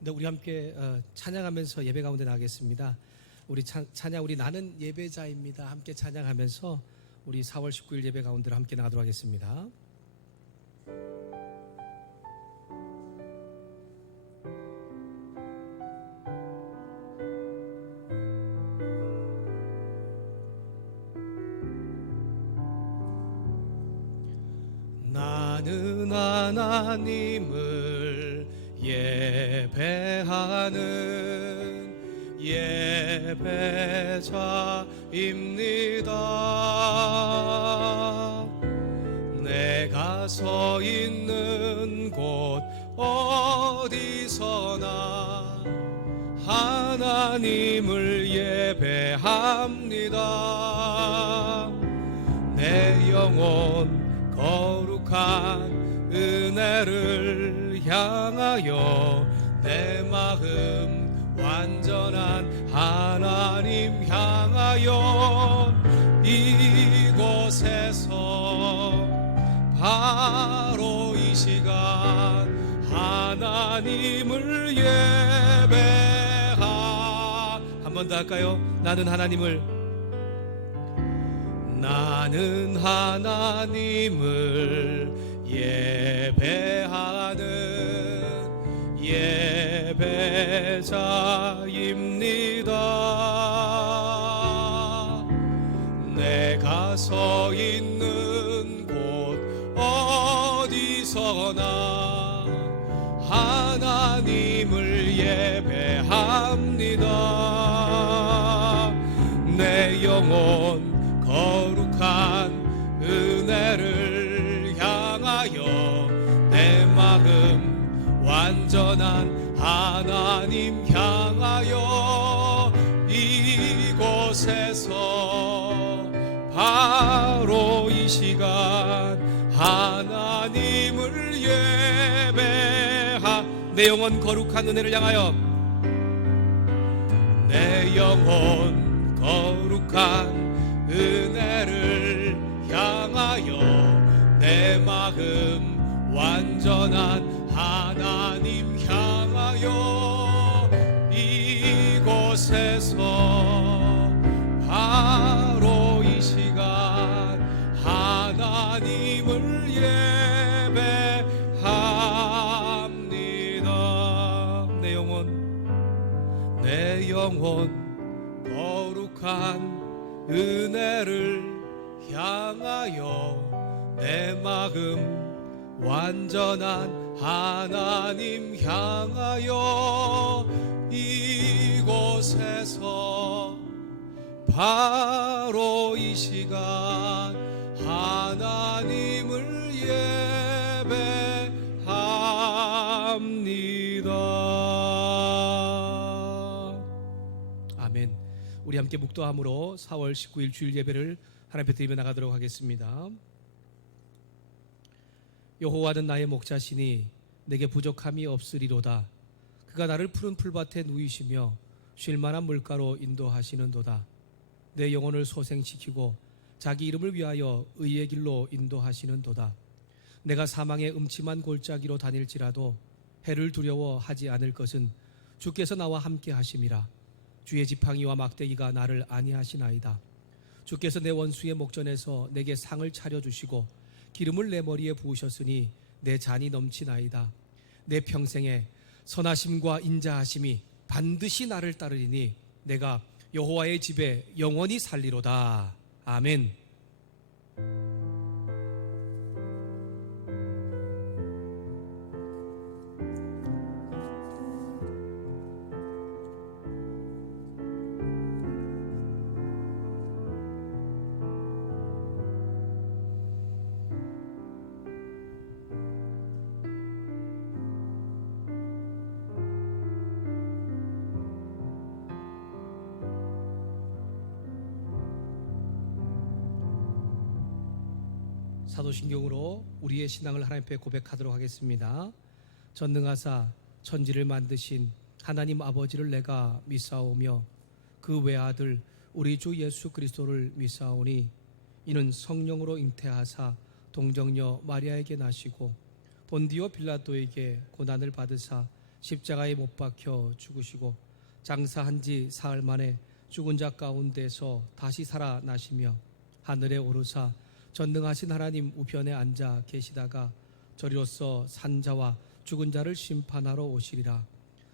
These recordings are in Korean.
네, 우리 함께 찬양하면서 예배 가운데 나가겠습니다. 우리 찬양 우리 나는 예배자입니다. 함께 찬양하면서 우리 4월 19일 예배 가운데로 함께 나가도록 하겠습니다. 나는 하나님을 예배하는 예배자입니다. 내가 서 있는 곳 어디서나 하나님을 예배합니다. 내 영혼 거룩한 은혜를 향하여 내 마음 완전한 하나님 향하여 이곳에서 바로 이 시간 하나님을 예배하. 한 번 더 할까요? 나는 하나님을 예배하는 예배자입니다. 내가 서 있는 곳 어디서나 하나님을 예배합니다. 내 영혼 거룩한 은혜를 향하여 내 마음 완전한 하나님 향하여 이곳에서 바로 이 시간 하나님을 예배하. 내 영혼 거룩한 은혜를 향하여 내 영혼 거룩한 은혜를 향하여 내 마음 완전한 하나님 향하여 이곳에서 바로 이 시간 하나님을 예배합니다. 내 영혼 거룩한 은혜를 향하여 내 마음 완전한 하나님 향하여 이곳에서 바로 이 시간 하나님을 예배합니다. 아멘. 우리 함께 묵도함으로 4월 19일 주일 예배를 하나님 앞에 드리며 나가도록 하겠습니다. 여호와는 나의 목자시니 내게 부족함이 없으리로다. 그가 나를 푸른 풀밭에 누이시며 쉴만한 물가로 인도하시는도다. 내 영혼을 소생시키고 자기 이름을 위하여 의의 길로 인도하시는도다. 내가 사망의 음침한 골짜기로 다닐지라도 해를 두려워하지 않을 것은 주께서 나와 함께 하심이라. 주의 지팡이와 막대기가 나를 안위하시나이다. 주께서 내 원수의 목전에서 내게 상을 차려주시고 기름을 내 머리에 부으셨으니 내 잔이 넘치나이다. 내 평생에 선하심과 인자하심이 반드시 나를 따르리니 내가 여호와의 집에 영원히 살리로다. 아멘. 사도신경으로 우리의 신앙을 하나님 앞에 고백하도록 하겠습니다. 전능하사 천지를 만드신 하나님 아버지를 내가 믿사오며 그 외아들 우리 주 예수 그리스도를 믿사오니 이는 성령으로 잉태하사 동정녀 마리아에게 나시고 본디오 빌라도에게 고난을 받으사 십자가에 못 박혀 죽으시고 장사한 지 사흘 만에 죽은 자 가운데서 다시 살아나시며 하늘에 오르사 전능하신 하나님 우편에 앉아 계시다가 저리로서 산자와 죽은 자를 심판하러 오시리라.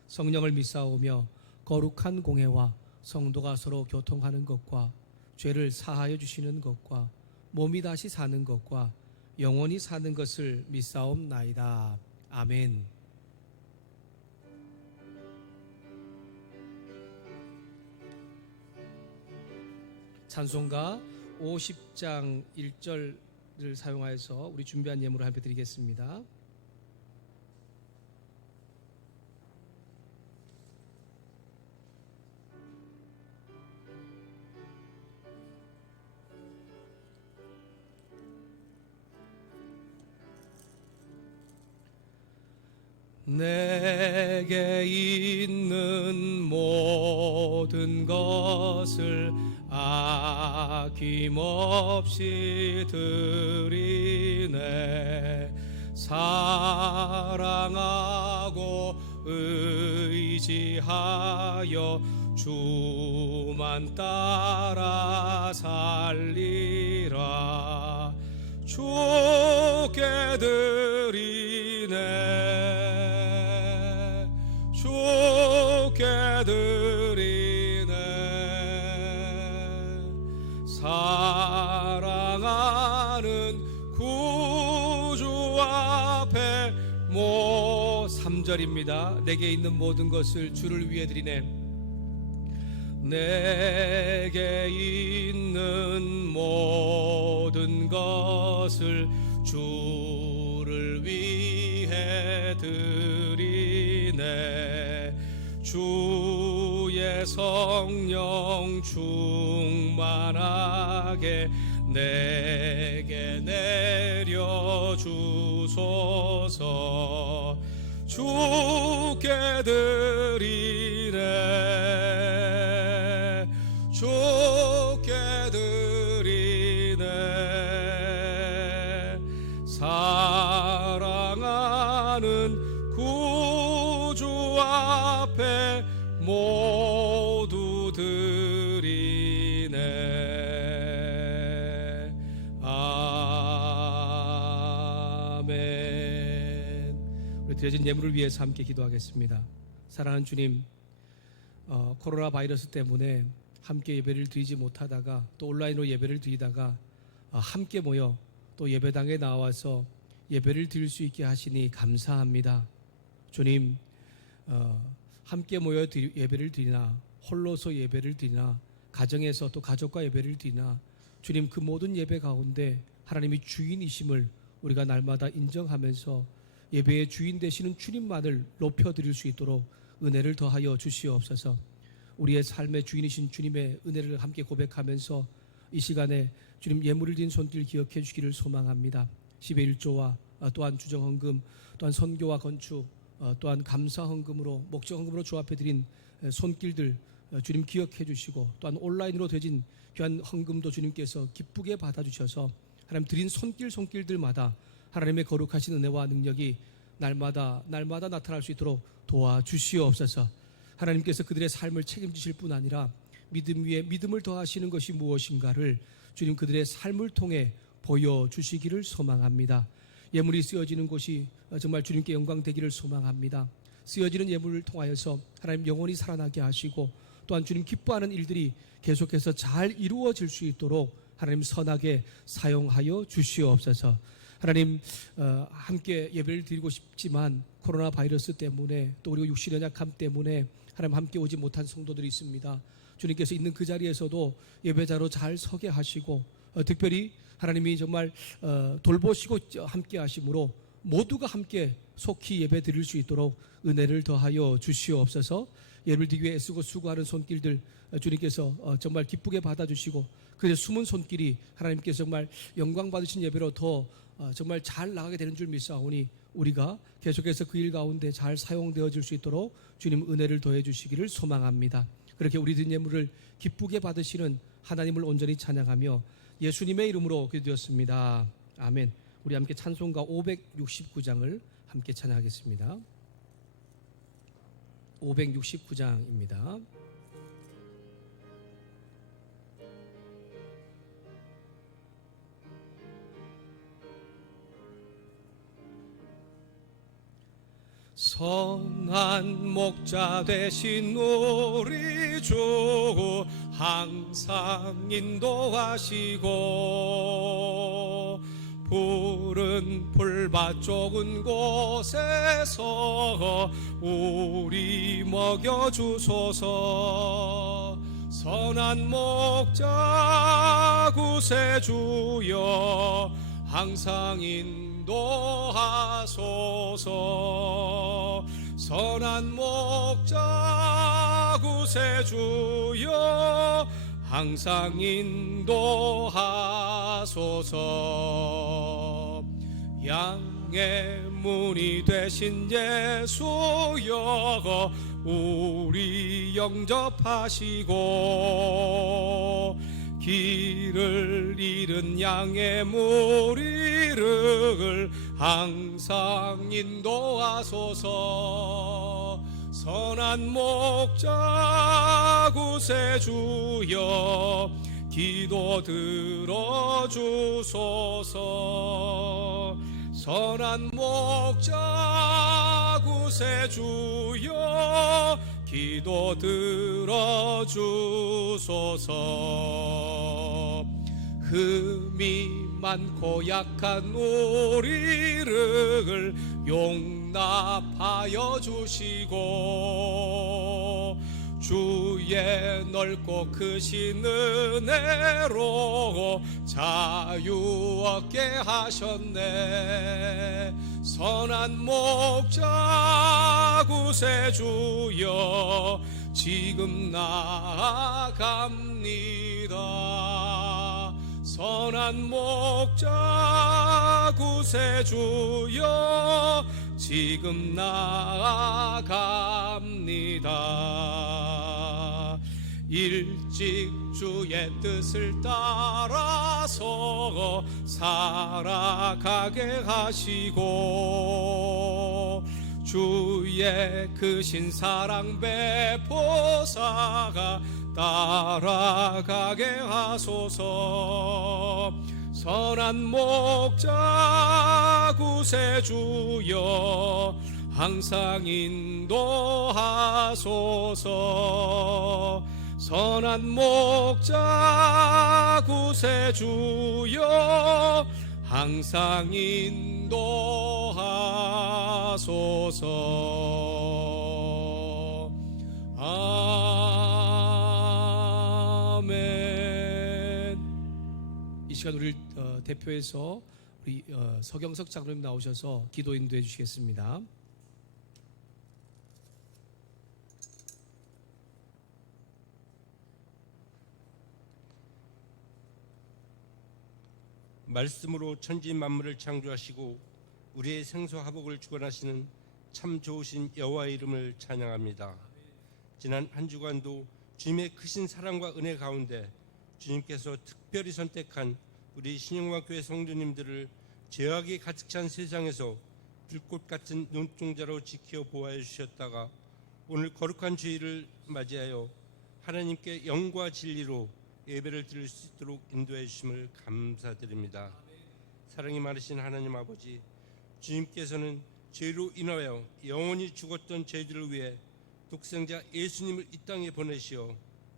성령을 믿사오며 거룩한 공회와 성도가 서로 교통하는 것과 죄를 사하여 주시는 것과 몸이 다시 사는 것과 영원히 사는 것을 믿사옵나이다. 아멘. 찬송가 50장 1절을 사용하여서 우리 준비한 예물을 함께 드리겠습니다. 내게 있는 모든 것을 아낌없이 드리네. 사랑하고 의지하여 주만 따라 살리라. 주께 드리네. 주께 드리네. 사랑하는 구주 앞에 3절입니다. 내게 있는 모든 것을 주를 위해 드리네. 내게 있는 모든 것을 주를 위해 드리네. 주의 성령 충만하게 내게 내려주소서. 주께 드리네. 주께 드리네. 사랑하는 구주 앞에 모두 드리네. 아멘. 우리 드려진 예물을 위해서 함께 기도하겠습니다. 사랑하는 주님, 코로나 바이러스 때문에 함께 예배를 드리지 못하다가 또 온라인으로 예배를 드리다가 함께 모여 또 예배당에 나와서 예배를 드릴 수 있게 하시니 감사합니다. 주님, 함께 모여 예배를 드리나 홀로서 예배를 드리나 가정에서 또 가족과 예배를 드리나 주님, 그 모든 예배 가운데 하나님이 주인이심을 우리가 날마다 인정하면서 예배의 주인 되시는 주님만을 높여드릴 수 있도록 은혜를 더하여 주시옵소서. 우리의 삶의 주인이신 주님의 은혜를 함께 고백하면서 이 시간에 주님 예물을 드린 손길 기억해 주기를 소망합니다. 10의 1조와 또한 주정헌금, 또한 선교와 건축, 또한 감사헌금으로 목적헌금으로 주 앞에 드린 손길들 주님 기억해 주시고, 또한 온라인으로 드린 귀한 헌금도 주님께서 기쁘게 받아주셔서 하나님 드린 손길들마다 하나님의 거룩하신 은혜와 능력이 날마다 나타날 수 있도록 도와주시옵소서. 하나님께서 그들의 삶을 책임지실 뿐 아니라 믿음 위에 믿음을 더하시는 것이 무엇인가를 주님 그들의 삶을 통해 보여주시기를 소망합니다. 예물이 쓰여지는 곳이 정말 주님께 영광 되기를 소망합니다. 쓰여지는 예물을 통하여서 하나님 영원히 살아나게 하시고, 또한 주님 기뻐하는 일들이 계속해서 잘 이루어질 수 있도록 하나님 선하게 사용하여 주시옵소서. 하나님, 함께 예배를 드리고 싶지만 코로나 바이러스 때문에 또 우리 육신의 연약함 때문에 하나님 함께 오지 못한 성도들이 있습니다. 주님께서 있는 그 자리에서도 예배자로 잘 서게 하시고, 특별히 하나님이 정말 돌보시고 함께 하심으로 모두가 함께 속히 예배 드릴 수 있도록 은혜를 더하여 주시옵소서. 예배를 드리기 위해 애쓰고 수고하는 손길들 주님께서 정말 기쁘게 받아주시고, 그의 숨은 손길이 하나님께서 정말 영광 받으신 예배로 더 정말 잘 나가게 되는 줄 믿사오니 우리가 계속해서 그 일 가운데 잘 사용되어질 수 있도록 주님 은혜를 더해 주시기를 소망합니다. 그렇게 우리 드린 예물을 기쁘게 받으시는 하나님을 온전히 찬양하며 예수님의 이름으로 기도드렸습니다. 아멘. 우리 함께 찬송가 569장을 함께 찬양하겠습니다. 569장입니다. 선한 목자 되신 우리 주 항상 인도하시고 푸른 풀밭 좁은 곳에서 우리 먹여주소서. 선한 목자 구세주여 항상 인도하소서. 선한 목자 구세주여 항상 인도하소서. 양의 문이 되신 예수여 우리 영접하시고 길을 잃은 양의 무리를 항상 인도하소서. 선한 목자 구세주여 기도 들어주소서. 선한 목자 구세주여 기도 들어주소서. 흠이 많고 약한 우리를 용납하여 주시고 주의 넓고 크신 은혜로 자유 얻게 하셨네. 선한 목자 구세주여 지금 나아갑니다. 선한 목자 구세주여 지금 나아갑니다. 일찍 주의 뜻을 따라서 살아가게 하시고 주의 크신 사랑 베푸사가 따라가게 하소서. 선한 목자 구세주여 항상 인도하소서. 선한 목자 구세주여 항상 인도하소서. 아멘. 이 시간 우리를 대표해서 우리 서경석 장로님 나오셔서 기도 인도해 주시겠습니다. 말씀으로 천지 만물을 창조하시고 우리의 생사화복을 주관하시는 참 좋으신 여호와의 이름을 찬양합니다. 지난 한 주간도 주님의 크신 사랑과 은혜 가운데 주님께서 특별히 선택한 우리 신영화교회 성도님들을 죄악이 가득 찬 세상에서 불꽃 같은 눈동자로 지켜 보호해 주셨다가 오늘 거룩한 주일을 맞이하여 하나님께 영과 진리로 예배를 드릴 수 있도록 인도해 주심을 감사드립니다. 사랑이 많으신 하나님 아버지, 주님께서는 죄로 인하여 영원히 죽었던 저희들을 위해 독생자 예수님을 이 땅에 보내시어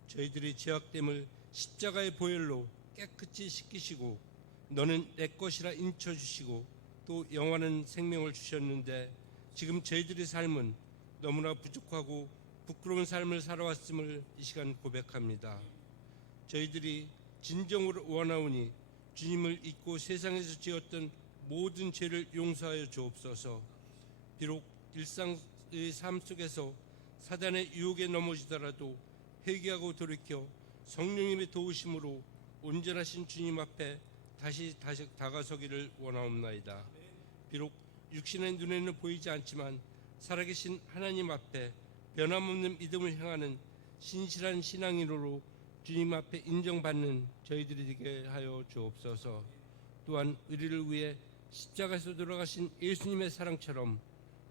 저희들의 죄악됨을 십자가의 보혈로 깨끗이 씻기시고 너는 내 것이라 인쳐주시고 또 영원한 생명을 주셨는데 지금 저희들의 삶은 너무나 부족하고 부끄러운 삶을 살아왔음을 이 시간 고백합니다. 저희들이 진정으로 원하오니 주님을 잊고 세상에서 지었던 모든 죄를 용서하여 주옵소서. 비록 일상의 삶 속에서 사단의 유혹에 넘어지더라도 회개하고 돌이켜 성령님의 도우심으로 온전하신 주님 앞에 다시 다가서기를 원하옵나이다. 비록 육신의 눈에는 보이지 않지만 살아계신 하나님 앞에 변함없는 믿음을 향하는 신실한 신앙인으로 주님 앞에 인정받는 저희들이 되게 하여 주옵소서. 또한 우리를 위해 십자가에서 돌아가신 예수님의 사랑처럼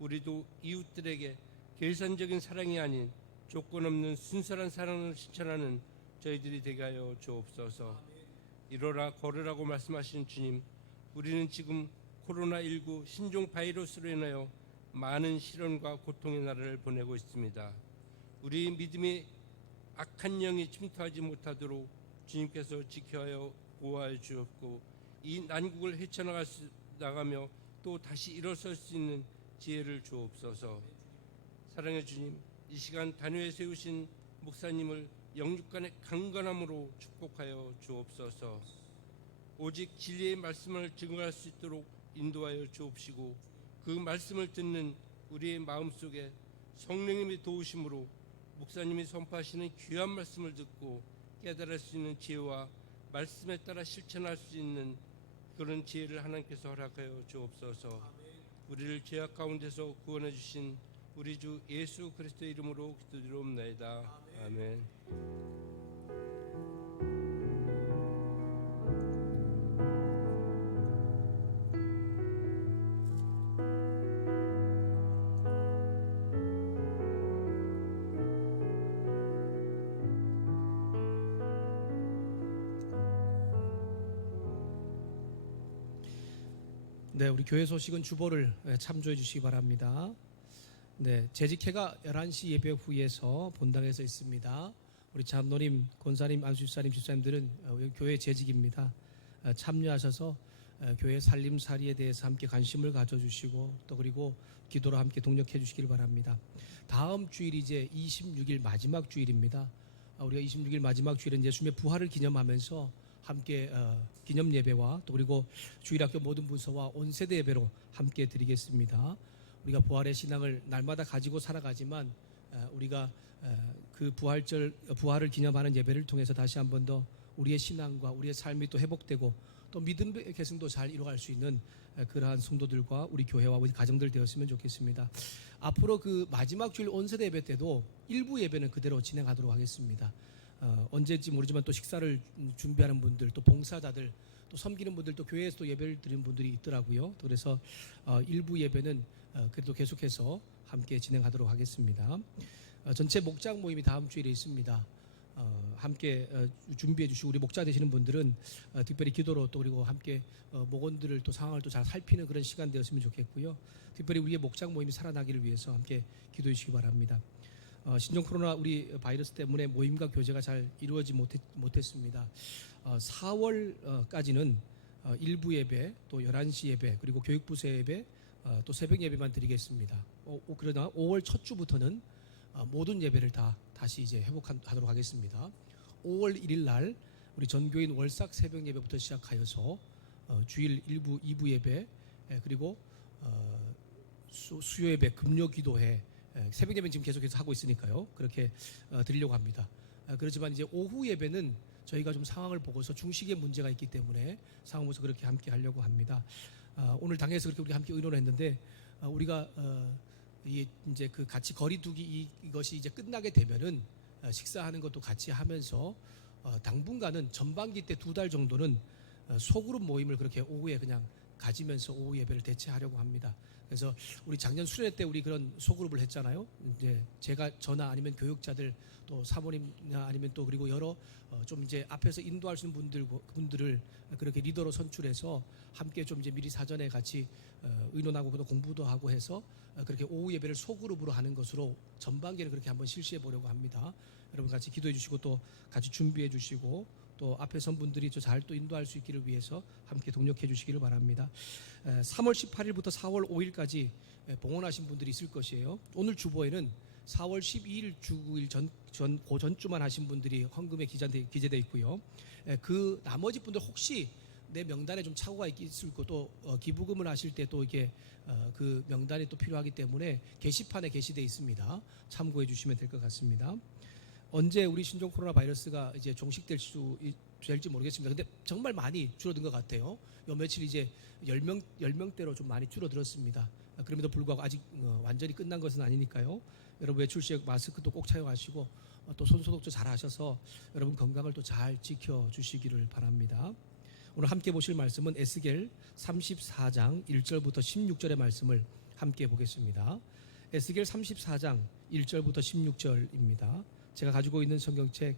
우리도 이웃들에게 계산적인 사랑이 아닌 조건 없는 순수한 사랑을 실천하는 저희들이 되게 하여 주옵소서. 이러라 걸으라고 말씀하신 주님, 우리는 지금 코로나19 신종 바이러스로 인하여 많은 시련과 고통의 나라를 보내고 있습니다. 우리 믿음의 악한 영이 침투하지 못하도록 주님께서 지켜하여 보호하여 주옵고, 이 난국을 헤쳐나가며 또 다시 일어설 수 있는 지혜를 주옵소서. 사랑의 주님, 이 시간 단위에 세우신 목사님을 영육간의 강건함으로 축복하여 주옵소서. 오직 진리의 말씀을 증거할 수 있도록 인도하여 주옵시고, 그 말씀을 듣는 우리의 마음속에 성령님의 도우심으로 목사님이 선포하시는 귀한 말씀을 듣고 깨달을 수 있는 지혜와 말씀에 따라 실천할 수 있는 그런 지혜를 하나님께서 허락하여 주옵소서. 우리를 죄악 가운데서 구원해 주신 우리 주 예수 그리스도의 이름으로 기도드리옵나이다. 아멘. 네, 우리 교회 소식은 주보를 참조해 주시기 바랍니다. 네, 재직회가 11시 예배 후에서 본당에서 있습니다. 우리 장로님, 권사님, 안수집사님, 집사님들은 교회 재직입니다. 참여하셔서 교회 살림살이에 대해서 함께 관심을 가져주시고 또 그리고 기도로 함께 동력해 주시길 바랍니다. 다음 주일이 이제 26일 마지막 주일입니다. 우리가 26일 마지막 주일은 예수님의 부활을 기념하면서 함께 기념 예배와 또 그리고 주일학교 모든 분서와 온 세대 예배로 함께 드리겠습니다. 우리가 부활의 신앙을 날마다 가지고 살아가지만 우리가 그 부활을 기념하는 예배를 통해서 다시 한 번 더 우리의 신앙과 우리의 삶이 또 회복되고 또 믿음의 계승도 잘 이루어갈 수 있는 그러한 성도들과 우리 교회와 우리 가정들 되었으면 좋겠습니다. 앞으로 그 마지막 주일 온 세대 예배 때도 일부 예배는 그대로 진행하도록 하겠습니다. 언제인지 모르지만 또 식사를 준비하는 분들, 또 봉사자들, 또 섬기는 분들, 또 교회에서 또 예배를 드리는 분들이 있더라고요. 그래서 일부 예배는 그래도 계속해서 함께 진행하도록 하겠습니다. 전체 목장 모임이 다음 주일에 있습니다. 함께 준비해 주시고 우리 목자 되시는 분들은 특별히 기도로 또 그리고 함께 목원들을 또 상황을 또 잘 살피는 그런 시간 되었으면 좋겠고요. 특별히 우리의 목장 모임이 살아나기를 위해서 함께 기도해 주시기 바랍니다. 신종 코로나 우리 바이러스 때문에 모임과 교제가 잘 이루어지지 못했습니다. 4월까지는 일부 예배, 또 11시 예배, 그리고 교육부서 예배, 또 새벽 예배만 드리겠습니다. 그러나 5월 첫 주부터는 모든 예배를 다시 이제 회복하도록 하겠습니다. 5월 1일 날 우리 전교인 월삭 새벽 예배부터 시작하여서 주일 1부, 2부 예배, 그리고 수요 예배, 금요 기도회, 새벽 예배는 지금 계속해서 하고 있으니까요. 그렇게 드리려고 합니다. 그렇지만 이제 오후 예배는 저희가 좀 상황을 보고서 중식의 문제가 있기 때문에 상황을 보고서 그렇게 함께 하려고 합니다. 오늘 당에서 그렇게 우리 함께 의논을 했는데 우리가 이제 그 같이 거리두기 이것이 이제 끝나게 되면은 식사하는 것도 같이 하면서 당분간은 전반기 때 2달 정도는 소그룹 모임을 그렇게 오후에 그냥 가지면서 오후 예배를 대체하려고 합니다. 그래서 우리 작년 수련회 때 우리 그런 소그룹을 했잖아요. 이제 제가 저나 아니면 교육자들 또 사모님이나 아니면 또 그리고 여러 좀 이제 앞에서 인도할 수 있는 분들을 그렇게 리더로 선출해서 함께 좀 이제 미리 사전에 같이 의논하고 공부도 하고 해서 그렇게 오후 예배를 소그룹으로 하는 것으로 전반기에는 그렇게 한번 실시해 보려고 합니다. 여러분 같이 기도해 주시고 또 같이 준비해 주시고 또 앞에 선 분들이 잘 또 인도할 수 있기를 위해서 함께 동력해 주시기를 바랍니다. 3월 18일부터 4월 5일까지 봉헌하신 분들이 있을 것이에요. 오늘 주보에는 4월 12일 주일 그 전주만 하신 분들이 헌금에 기재되어 있고요. 그 나머지 분들 혹시 내 명단에 좀 착오가 있을 것도 기부금을 하실 때 또 이게 그 명단이 또 필요하기 때문에 게시판에 게시되어 있습니다. 참고해 주시면 될 것 같습니다. 언제 우리 신종 코로나 바이러스가 이제 종식될지 모르겠습니다. 근데 정말 많이 줄어든 것 같아요. 요 며칠 이제 10명대로 좀 많이 줄어들었습니다. 그럼에도 불구하고 아직 완전히 끝난 것은 아니니까요. 여러분 외출 시에 마스크도 꼭 착용하시고 또 손소독도 잘 하셔서 여러분 건강을 또 잘 지켜주시기를 바랍니다. 오늘 함께 보실 말씀은 에스겔 34장 1절부터 16절의 말씀을 함께 보겠습니다. 에스겔 34장 1절부터 16절입니다. 제가 가지고 있는 성경책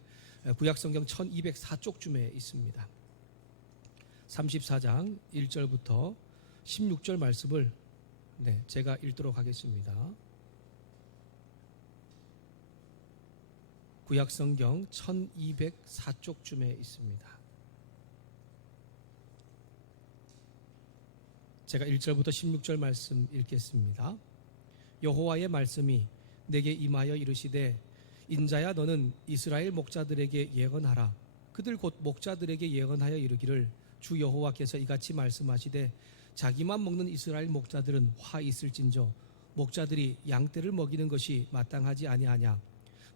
구약성경 1204쪽쯤에 있습니다. 34장 1절부터 16절 말씀을 제가 읽도록 하겠습니다. 구약성경 1204쪽쯤에 있습니다. 제가 1절부터 16절 말씀 읽겠습니다. 여호와의 말씀이 내게 임하여 이르시되 인자야 너는 이스라엘 목자들에게 예언하라. 그들 곧 목자들에게 예언하여 이르기를 주 여호와께서 이같이 말씀하시되 자기만 먹는 이스라엘 목자들은 화 있을진저 목자들이 양떼를 먹이는 것이 마땅하지 아니하냐.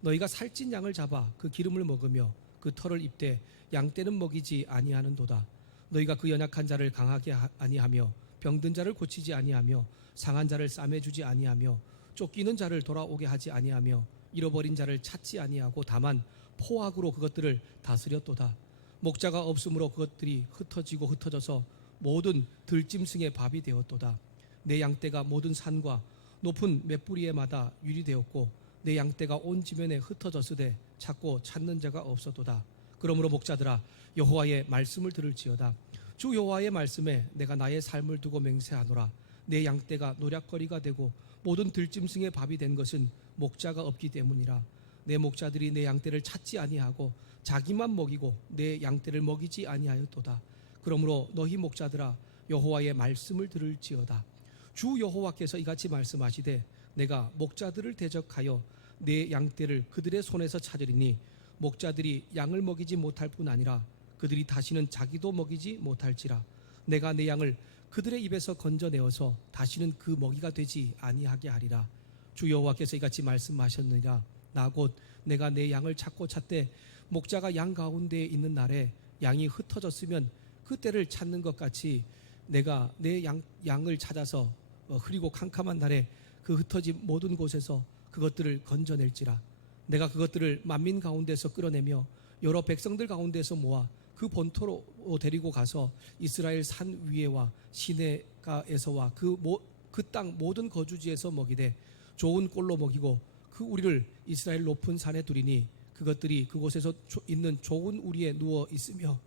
너희가 살찐 양을 잡아 그 기름을 먹으며 그 털을 입되 양떼는 먹이지 아니하는도다. 너희가 그 연약한 자를 강하게 아니하며 병든 자를 고치지 아니하며 상한 자를 싸매주지 아니하며 쫓기는 자를 돌아오게 하지 아니하며 잃어버린 자를 찾지 아니하고 다만 포악으로 그것들을 다스렸도다. 목자가 없으므로 그것들이 흩어지고 흩어져서 모든 들짐승의 밥이 되었도다. 내 양떼가 모든 산과 높은 맷뿌리에마다 유리되었고 내 양떼가 온 지면에 흩어졌으되 찾고 찾는 자가 없었도다. 그러므로 목자들아 여호와의 말씀을 들을지어다. 주 여호와의 말씀에 내가 나의 삶을 두고 맹세하노라. 내 양떼가 노략거리가 되고 모든 들짐승의 밥이 된 것은 목자가 없기 때문이라. 내 목자들이 내 양떼를 찾지 아니하고 자기만 먹이고 내 양떼를 먹이지 아니하였도다. 그러므로 너희 목자들아 여호와의 말씀을 들을지어다. 주 여호와께서 이같이 말씀하시되 내가 목자들을 대적하여 내 양떼를 그들의 손에서 찾으리니 목자들이 양을 먹이지 못할 뿐 아니라 그들이 다시는 자기도 먹이지 못할지라. 내가 내 양을 그들의 입에서 건져내어서 다시는 그 먹이가 되지 아니하게 하리라. 주 여호와께서 이같이 말씀하셨느니라. 나 곧 내가 내 양을 찾고 찾되 목자가 양 가운데에 있는 날에 양이 흩어졌으면 그때를 찾는 것 같이 내가 내 양을 찾아서 흐리고 캄캄한 날에 그 흩어진 모든 곳에서 그것들을 건져낼지라. 내가 그것들을 만민 가운데서 끌어내며 여러 백성들 가운데서 모아 그 본토로 데리고 가서 이스라엘 산 위에와 시내가에서와 그 땅 모든 거주지에서 먹이되 좋은 꼴로 먹이고 그 우리를 이스라엘 높은 산에 두리니 그것들이 그곳에서 있는 좋은 우리에 누워 있으며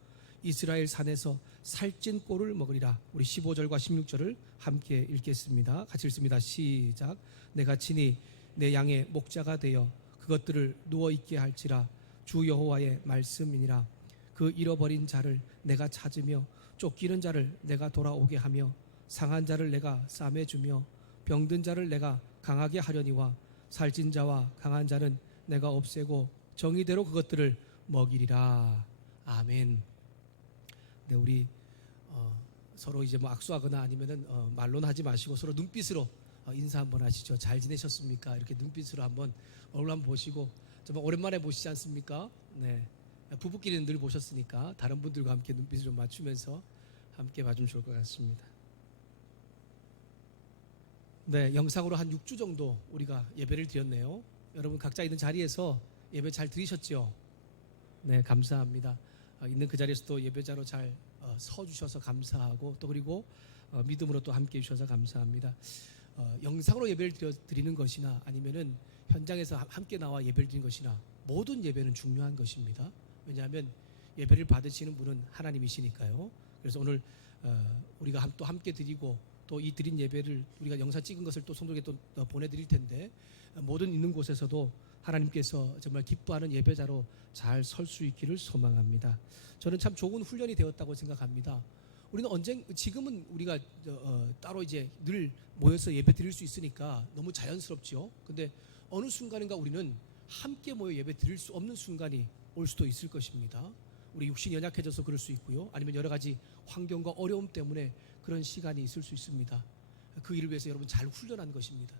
이스라엘 산에서 살찐 꼴을 먹으리라. 우리 15절과 16절을 함께 읽겠습니다. 같이 읽습니다. 시작. 내가 친히 내 양의 목자가 되어 그것들을 누워 있게 할지라. 주 여호와의 말씀이니라. 그 잃어버린 자를 내가 찾으며 쫓기는 자를 내가 돌아오게 하며 상한 자를 내가 싸매주며 병든 자를 내가 강하게 하려니와 살찐 자와 강한 자는 내가 없애고 정의대로 그것들을 먹이리라. 아멘. 네, 우리 서로 이제 뭐 악수하거나 아니면은 말로는 하지 마시고 서로 눈빛으로 인사 한번 하시죠. 잘 지내셨습니까? 이렇게 눈빛으로 한번 얼굴 한번 보시고 정말 오랜만에 보시지 않습니까? 네. 부부끼리는 늘 보셨으니까 다른 분들과 함께 눈빛을 좀 맞추면서 함께 봐주면 좋을 것 같습니다. 네, 영상으로 한 6주 정도 우리가 예배를 드렸네요. 여러분 각자 있는 자리에서 예배 잘 드리셨죠? 네, 감사합니다. 있는 그 자리에서도 예배자로 잘 서주셔서 감사하고 또 그리고 믿음으로 또 함께 해주셔서 감사합니다. 영상으로 예배를 드리는 것이나 아니면은 현장에서 함께 나와 예배를 드리는 것이나 모든 예배는 중요한 것입니다. 왜냐하면 예배를 받으시는 분은 하나님이시니까요. 그래서 오늘 우리가 또 함께 드리고 또 이 드린 예배를 우리가 영상 찍은 것을 또 성도에게 또 보내드릴 텐데 모든 있는 곳에서도 하나님께서 정말 기뻐하는 예배자로 잘 설 수 있기를 소망합니다. 저는 참 좋은 훈련이 되었다고 생각합니다. 우리는 지금은 우리가 따로 이제 늘 모여서 예배 드릴 수 있으니까 너무 자연스럽죠. 근데 어느 순간인가 우리는 함께 모여 예배 드릴 수 없는 순간이 올 수도 있을 것입니다. 우리 육신이 연약해져서 그럴 수 있고요. 아니면 여러 가지 환경과 어려움 때문에 그런 시간이 있을 수 있습니다. 그 일을 위해서 여러분 잘 훈련한 것입니다.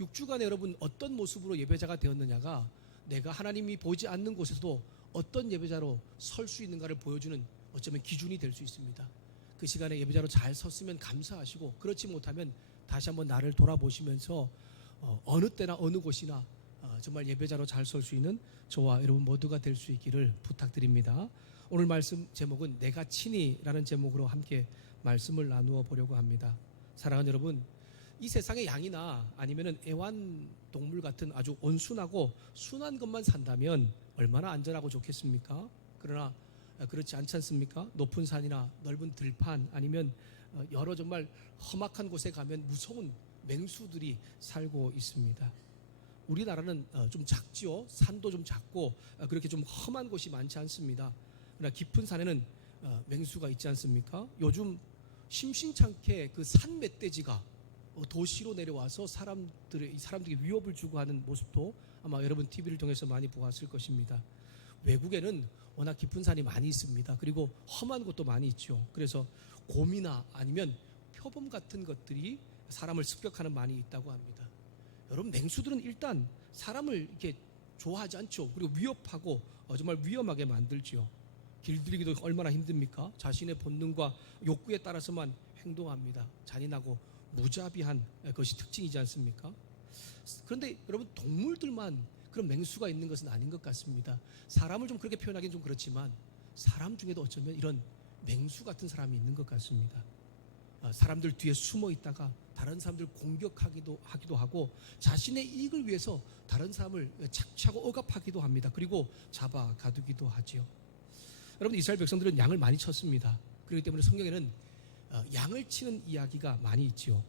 6주간에 여러분 어떤 모습으로 예배자가 되었느냐가 내가 하나님이 보지 않는 곳에서도 어떤 예배자로 설 수 있는가를 보여주는 어쩌면 기준이 될 수 있습니다. 그 시간에 예배자로 잘 섰으면 감사하시고 그렇지 못하면 다시 한번 나를 돌아보시면서 어느 때나 어느 곳이나 정말 예배자로 잘 설 수 있는 저와 여러분 모두가 될 수 있기를 부탁드립니다. 오늘 말씀 제목은 내가 친히라는 제목으로 함께 말씀을 나누어 보려고 합니다. 사랑하는 여러분, 이 세상의 양이나 아니면은 애완동물 같은 아주 온순하고 순한 것만 산다면 얼마나 안전하고 좋겠습니까? 그러나 그렇지 않지 않습니까? 높은 산이나 넓은 들판 아니면 여러 정말 험악한 곳에 가면 무서운 맹수들이 살고 있습니다. 우리나라는 좀 작지요. 산도 좀 작고 그렇게 좀 험한 곳이 많지 않습니다. 그러나 깊은 산에는 맹수가 있지 않습니까? 요즘 심심찮게 그 산 멧돼지가 도시로 내려와서 사람들에게 위협을 주고 하는 모습도 아마 여러분 TV를 통해서 많이 보았을 것입니다. 외국에는 워낙 깊은 산이 많이 있습니다. 그리고 험한 곳도 많이 있죠. 그래서 곰이나 아니면 표범 같은 것들이 사람을 습격하는 많이 있다고 합니다. 여러분 맹수들은 일단 사람을 이렇게 좋아하지 않죠. 그리고 위협하고 정말 위험하게 만들지요. 길들이기도 얼마나 힘듭니까? 자신의 본능과 욕구에 따라서만 행동합니다. 잔인하고 무자비한 것이 특징이지 않습니까? 그런데 여러분 동물들만 그런 맹수가 있는 것은 아닌 것 같습니다. 사람을 좀 그렇게 표현하기는 좀 그렇지만 사람 중에도 어쩌면 이런 맹수 같은 사람이 있는 것 같습니다. 사람들 뒤에 숨어 있다가 다른 사람들 공격하기도 하고 자신의 이익을 위해서 다른 사람을 착취하고 억압하기도 합니다. 그리고 잡아 가두기도 하지요. 여러분 이스라엘 백성들은 양을 많이 쳤습니다. 그렇기 때문에 성경에는 양을 치는 이야기가 많이 있지요.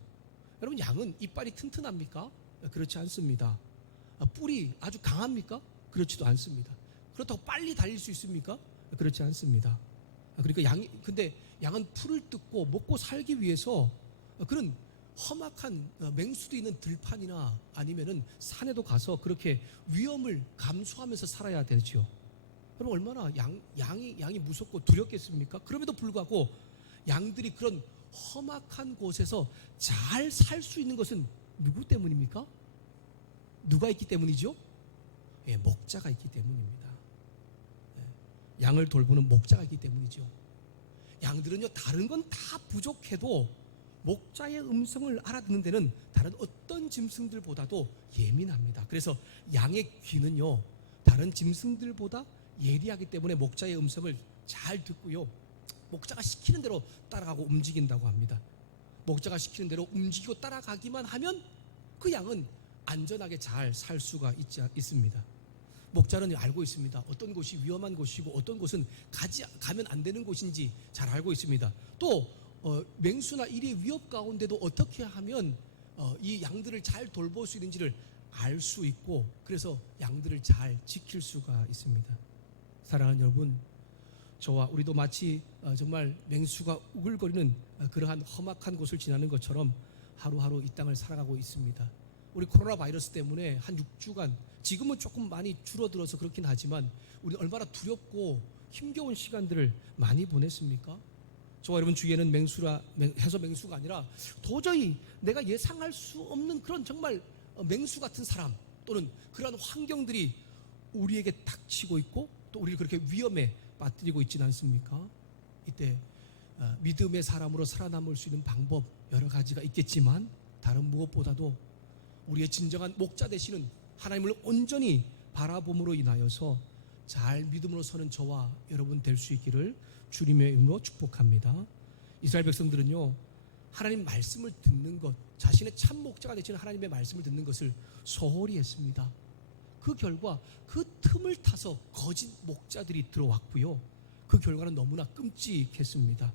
여러분 양은 이빨이 튼튼합니까? 그렇지 않습니다. 뿔이 아주 강합니까? 그렇지도 않습니다. 그렇다고 빨리 달릴 수 있습니까? 그렇지 않습니다. 그러니까 근데 양은 풀을 뜯고 먹고 살기 위해서 그런 험악한 맹수도 있는 들판이나 아니면은 산에도 가서 그렇게 위험을 감수하면서 살아야 되죠. 그럼 얼마나 양이 무섭고 두렵겠습니까? 그럼에도 불구하고 양들이 그런 험악한 곳에서 잘 살 수 있는 것은 누구 때문입니까? 누가 있기 때문이죠? 예, 목자가 있기 때문입니다. 예, 양을 돌보는 목자가 있기 때문이죠. 양들은요 다른 건 다 부족해도 목자의 음성을 알아듣는 데는 다른 어떤 짐승들보다도 예민합니다. 그래서 양의 귀는요 다른 짐승들보다 예리하기 때문에 목자의 음성을 잘 듣고요 목자가 시키는 대로 따라가고 움직인다고 합니다. 목자가 시키는 대로 움직이고 따라가기만 하면 그 양은 안전하게 잘 살 수가 있습니다. 목자는 알고 있습니다. 어떤 곳이 위험한 곳이고 어떤 곳은 가면 안 되는 곳인지 잘 알고 있습니다. 또 맹수나 일의 위협 가운데도 어떻게 하면 이 양들을 잘 돌볼 수 있는지를 알 수 있고 그래서 양들을 잘 지킬 수가 있습니다. 사랑하는 여러분, 저와 우리도 마치 정말 맹수가 우글거리는 그러한 험악한 곳을 지나는 것처럼 하루하루 이 땅을 살아가고 있습니다. 우리 코로나 바이러스 때문에 한 6주간 지금은 조금 많이 줄어들어서 그렇긴 하지만 우리 얼마나 두렵고 힘겨운 시간들을 많이 보냈습니까? 저와 여러분 주위에는 해서 맹수가 아니라 도저히 내가 예상할 수 없는 그런 정말 맹수 같은 사람 또는 그러한 환경들이 우리에게 닥치고 있고 또 우리를 그렇게 위험에 빠뜨리고 있지는 않습니까? 이때 믿음의 사람으로 살아남을 수 있는 방법 여러 가지가 있겠지만 다른 무엇보다도 우리의 진정한 목자 되시는 하나님을 온전히 바라봄으로 인하여서 잘 믿음으로 서는 저와 여러분 될 수 있기를 주님의 이름으로 축복합니다. 이스라엘 백성들은요 하나님 말씀을 듣는 것, 자신의 참 목자가 되시는 하나님의 말씀을 듣는 것을 소홀히 했습니다. 그 결과 그 틈을 타서 거짓 목자들이 들어왔고요 그 결과는 너무나 끔찍했습니다.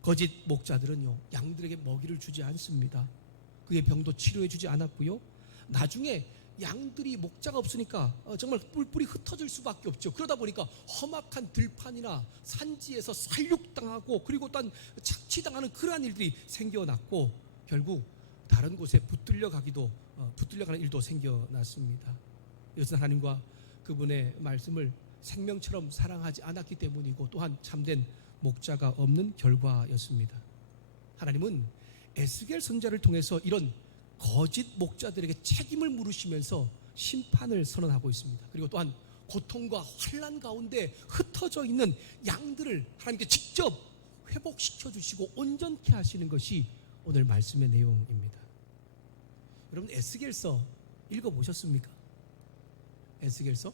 거짓 목자들은요 양들에게 먹이를 주지 않습니다. 그의 병도 치료해 주지 않았고요 나중에 양들이 목자가 없으니까 정말 뿔뿔이 흩어질 수밖에 없죠. 그러다 보니까 험악한 들판이나 산지에서 살육당하고 그리고 또한 착취당하는 그러한 일들이 생겨났고 결국 다른 곳에 붙들려가는 일도 생겨났습니다. 이것은 하나님과 그분의 말씀을 생명처럼 사랑하지 않았기 때문이고 또한 참된 목자가 없는 결과였습니다. 하나님은 에스겔 선지자를 통해서 이런 거짓 목자들에게 책임을 물으시면서 심판을 선언하고 있습니다. 그리고 또한 고통과 환난 가운데 흩어져 있는 양들을 하나님께 직접 회복시켜 주시고 온전케 하시는 것이 오늘 말씀의 내용입니다. 여러분 에스겔서 읽어보셨습니까? 에스겔서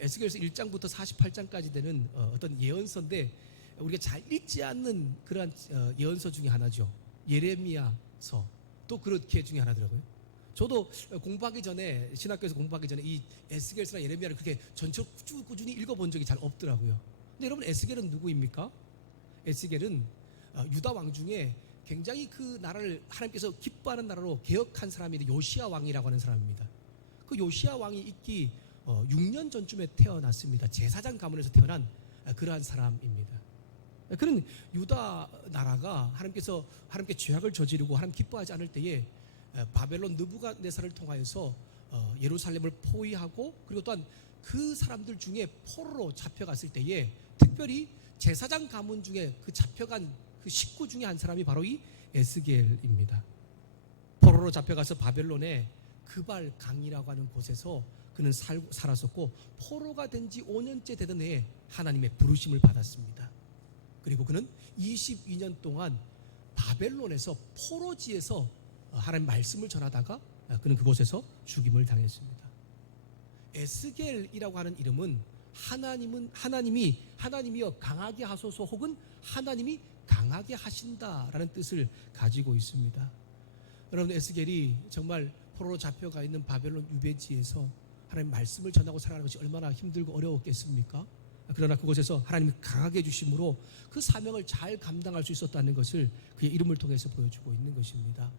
1장부터 48장까지 되는 어떤 예언서인데 우리가 잘 읽지 않는 그러한 예언서 중에 하나죠. 예레미야서. 또 그런 계 중에 하나더라고요. 저도 공부하기 전에, 신학교에서 공부하기 전에 이 에스겔서나 예레미야를 그렇게 전체로 꾸준히 읽어본 적이 잘 없더라고요. 근데 여러분, 에스겔은 누구입니까? 에스겔은 유다 왕 중에 굉장히 그 나라를 하나님께서 기뻐하는 나라로 개혁한 사람이 요시야 왕이라고 하는 사람입니다. 그 요시야 왕이 있기 6년 전쯤에 태어났습니다. 제사장 가문에서 태어난 그러한 사람입니다. 그런 유다 나라가 하나님께 죄악을 저지르고 하나님 기뻐하지 않을 때에 바벨론 느부갓네살을 통하여서 예루살렘을 포위하고, 그리고 또한 그 사람들 중에 포로로 잡혀갔을 때에 특별히 제사장 가문 중에 그 잡혀간 그 식구 중에 한 사람이 바로 이 에스겔입니다. 포로로 잡혀가서 바벨론의 그발 강이라고 하는 곳에서 그는 살았었고, 포로가 된 지 5년째 되던 해에 하나님의 부르심을 받았습니다. 그리고 그는 22년 동안 바벨론에서 포로지에서 하나님 말씀을 전하다가 그는 그곳에서 죽임을 당했습니다. 에스겔이라고 하는 이름은 하나님이여 강하게 하소서, 혹은 하나님이 강하게 하신다라는 뜻을 가지고 있습니다. 여러분, 에스겔이 정말 포로로 잡혀가 있는 바벨론 유배지에서 하나님 말씀을 전하고 살아가는 것이 얼마나 힘들고 어려웠겠습니까? 그러나 그곳에서 하나님이 강하게 해주심으로 그 사명을 잘 감당할 수 있었다는 것을 그의 이름을 통해서 보여주고 있는 것입니다.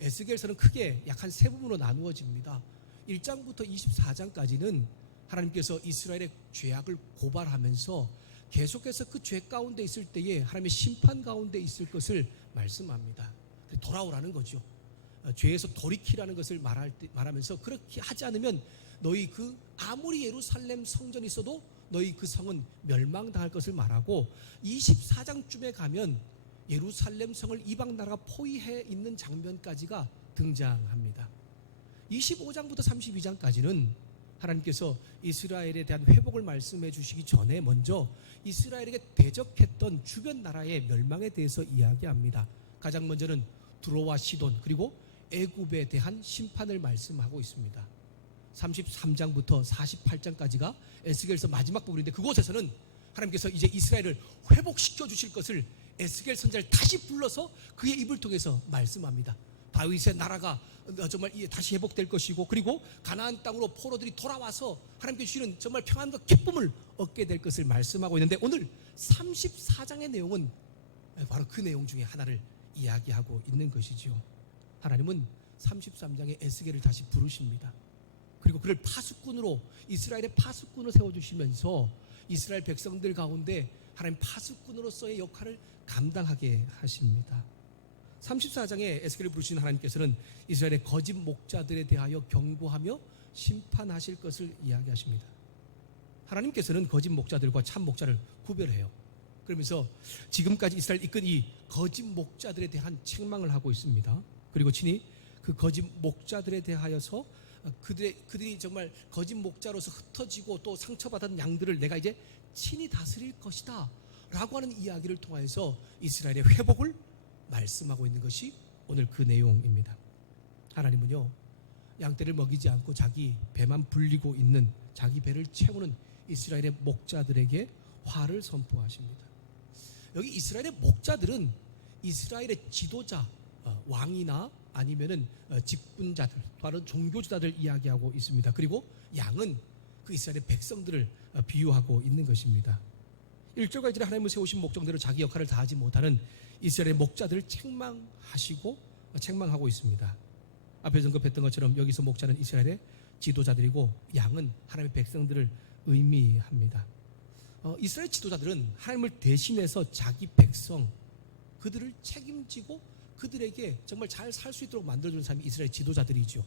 에스겔서는 크게 약 한 세 부분으로 나누어집니다. 1장부터 24장까지는 하나님께서 이스라엘의 죄악을 고발하면서 계속해서 그 죄 가운데 있을 때에 하나님의 심판 가운데 있을 것을 말씀합니다. 돌아오라는 거죠. 죄에서 돌이키라는 것을 말하면서, 그렇게 하지 않으면 너희 아무리 예루살렘 성전이 있어도 너희 그 성은 멸망당할 것을 말하고, 24장쯤에 가면 예루살렘 성을 이방 나라가 포위해 있는 장면까지가 등장합니다. 25장부터 32장까지는 하나님께서 이스라엘에 대한 회복을 말씀해 주시기 전에 먼저 이스라엘에게 대적했던 주변 나라의 멸망에 대해서 이야기합니다. 가장 먼저는 두로와 시돈, 그리고 애굽에 대한 심판을 말씀하고 있습니다. 33장부터 48장까지가 에스겔서 마지막 부분인데, 그곳에서는 하나님께서 이제 이스라엘을 회복시켜 주실 것을 에스겔 선지자를 다시 불러서 그의 입을 통해서 말씀합니다. 다윗의 나라가 정말 다시 회복될 것이고, 그리고 가나안 땅으로 포로들이 돌아와서 하나님께 주시는 정말 평안과 기쁨을 얻게 될 것을 말씀하고 있는데, 오늘 34장의 내용은 바로 그 내용 중에 하나를 이야기하고 있는 것이죠. 하나님은 33장에 에스겔을 다시 부르십니다. 그리고 그를 파수꾼으로, 이스라엘의 파수꾼으로 세워주시면서 이스라엘 백성들 가운데 하나님 파수꾼으로서의 역할을 감당하게 하십니다. 34장에 에스겔을 부르신 하나님께서는 이스라엘의 거짓 목자들에 대하여 경고하며 심판하실 것을 이야기하십니다. 하나님께서는 거짓 목자들과 참 목자를 구별해요. 그러면서 지금까지 이스라엘 이끈 이 거짓 목자들에 대한 책망을 하고 있습니다. 그리고 친히 그 거짓 목자들에 대하여서 그들이 정말 거짓 목자로서 흩어지고 또 상처받은 양들을 내가 이제 친히 다스릴 것이다 라고 하는 이야기를 통해서 이스라엘의 회복을 말씀하고 있는 것이 오늘 그 내용입니다. 하나님은요, 양떼를 먹이지 않고 자기 배만 불리고 있는, 자기 배를 채우는 이스라엘의 목자들에게 화를 선포하십니다. 여기 이스라엘의 목자들은 이스라엘의 지도자, 왕이나 아니면은 직분자들, 다른 종교지자들 이야기하고 있습니다. 그리고 양은 그 이스라엘의 백성들을 비유하고 있는 것입니다. 1절과 2절에 하나님을 세우신 목적대로 자기 역할을 다하지 못하는 이스라엘의 목자들을 책망하고 있습니다. 앞에 언급했던 것처럼 여기서 목자는 이스라엘의 지도자들이고, 양은 하나님의 백성들을 의미합니다. 이스라엘 지도자들은 하나님을 대신해서 자기 백성, 그들을 책임지고 그들에게 정말 잘 살 수 있도록 만들어주는 사람이 이스라엘 지도자들이죠.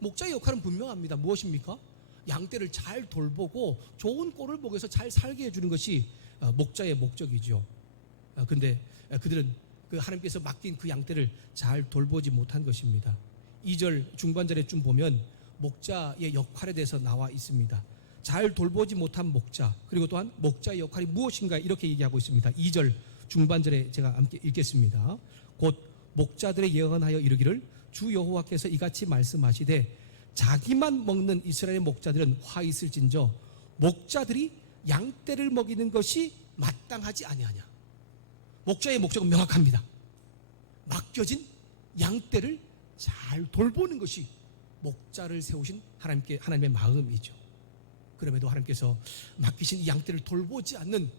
목자의 역할은 분명합니다. 무엇입니까? 양떼를 잘 돌보고 좋은 꼴을 보기 위해서 잘 살게 해주는 것이 목자의 목적이죠. 그런데 그들은 하나님께서 맡긴 그 양떼를 잘 돌보지 못한 것입니다. 2절 중반절에 좀 보면 목자의 역할에 대해서 나와 있습니다. 잘 돌보지 못한 목자, 그리고 또한 목자의 역할이 무엇인가 이렇게 얘기하고 있습니다. 2절 중반절에 제가 함께 읽겠습니다. 곧 목자들의 예언하여 이르기를 주 여호와께서 이같이 말씀하시되 자기만 먹는 이스라엘 목자들은 화 있을진저 목자들이 양떼를 먹이는 것이 마땅하지 아니하냐. 목자의 목적은 명확합니다. 맡겨진 양떼를 잘 돌보는 것이 목자를 세우신 하나님의 마음이죠. 그럼에도 하나님께서 맡기신 이 양떼를 돌보지 않는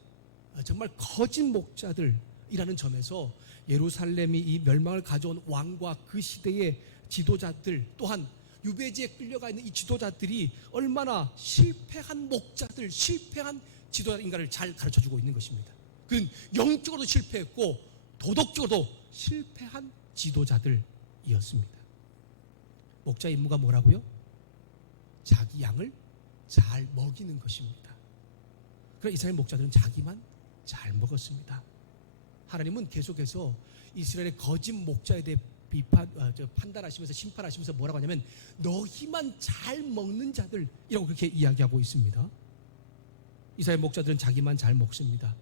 정말 거짓 목자들이라는 점에서 예루살렘이 이 멸망을 가져온 왕과 그 시대의 지도자들, 또한 유배지에 끌려가 있는 이 지도자들이 얼마나 실패한 목자들, 실패한 지도자인가를 잘 가르쳐주고 있는 것입니다. 그는 영적으로도 실패했고 도덕적으로도 실패한 지도자들이었습니다. 목자의 임무가 뭐라고요? 자기 양을 잘 먹이는 것입니다. 그러나 이스라엘 목자들은 자기만 잘 먹었습니다. 하나님은 계속해서 이스라엘의 거짓 목자에 대해 판단하시면서 심판하시면서 뭐라고 하냐면 너희만 잘 먹는 자들이라고 그렇게 이야기하고 있습니다. 이스라엘 목자들은 자기만 잘 먹습니다.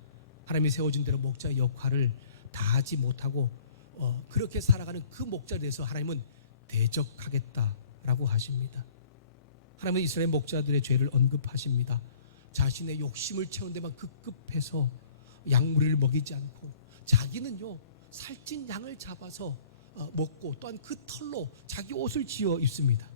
하나님이 세워준 대로 목자의 역할을 다하지 못하고 그렇게 살아가는 그 목자에 대해서 하나님은 대적하겠다라고 하십니다. 하나님은 이스라엘 목자들의 죄를 언급하십니다. 자신의 욕심을 채운 데만 급급해서 양무리를 먹이지 않고 자기는요 살찐 양을 잡아서 먹고 또한 그 털로 자기 옷을 지어 입습니다.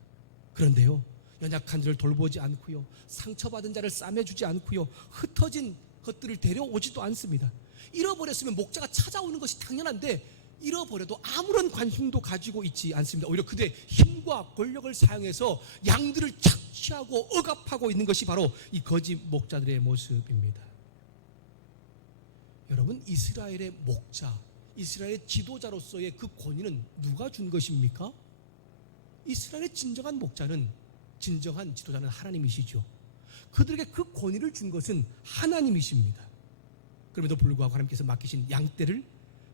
그런데요 연약한 자를 돌보지 않고요 상처받은 자를 싸매주지 않고요 흩어진 것들을 데려오지도 않습니다. 잃어버렸으면 목자가 찾아오는 것이 당연한데 잃어버려도 아무런 관심도 가지고 있지 않습니다. 오히려 그들의 힘과 권력을 사용해서 양들을 착취하고 억압하고 있는 것이 바로 이 거짓 목자들의 모습입니다. 여러분, 이스라엘의 목자, 이스라엘의 지도자로서의 그 권위는 누가 준 것입니까? 이스라엘의 진정한 목자는, 진정한 지도자는 하나님이시죠. 그들에게 그 권위를 준 것은 하나님이십니다. 그럼에도 불구하고 하나님께서 맡기신 양떼를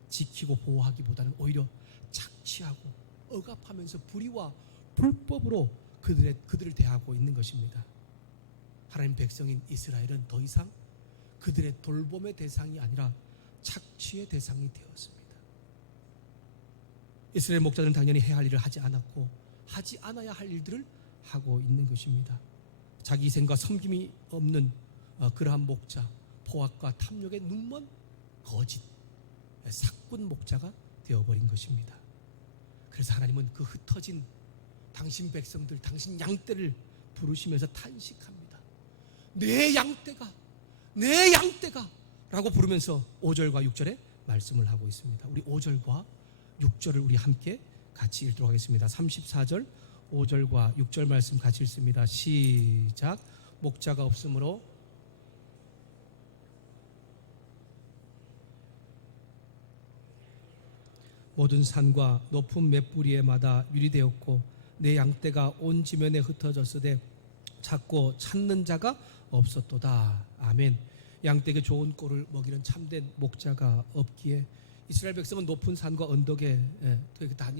지키고 보호하기보다는 오히려 착취하고 억압하면서 불의와 불법으로 그들을 대하고 있는 것입니다. 하나님 백성인 이스라엘은 더 이상 그들의 돌봄의 대상이 아니라 착취의 대상이 되었습니다. 이스라엘 목자들은 당연히 해야 할 일을 하지 않았고 하지 않아야 할 일들을 하고 있는 것입니다. 자기 희생과 섬김이 없는 그러한 목자, 포악과 탐욕에 눈먼 거짓 사꾼 목자가 되어버린 것입니다. 그래서 하나님은 그 흩어진 당신 백성들, 당신 양떼를 부르시면서 탄식합니다. 내 양떼가, 내 양떼가 라고 부르면서 5절과 6절에 말씀을 하고 있습니다. 우리 5절과 6절을 우리 함께 같이 읽도록 하겠습니다. 34절 5절과 6절 말씀 같이 읽습니다. 시작. 목자가 없으므로 모든 산과 높은 맷뿌리에 마다 유리되었고 내 양떼가 온 지면에 흩어졌으되 찾고 찾는 자가 없었도다. 아멘. 양떼에게 좋은 꼴을 먹이는 참된 목자가 없기에 이스라엘 백성은 높은 산과 언덕에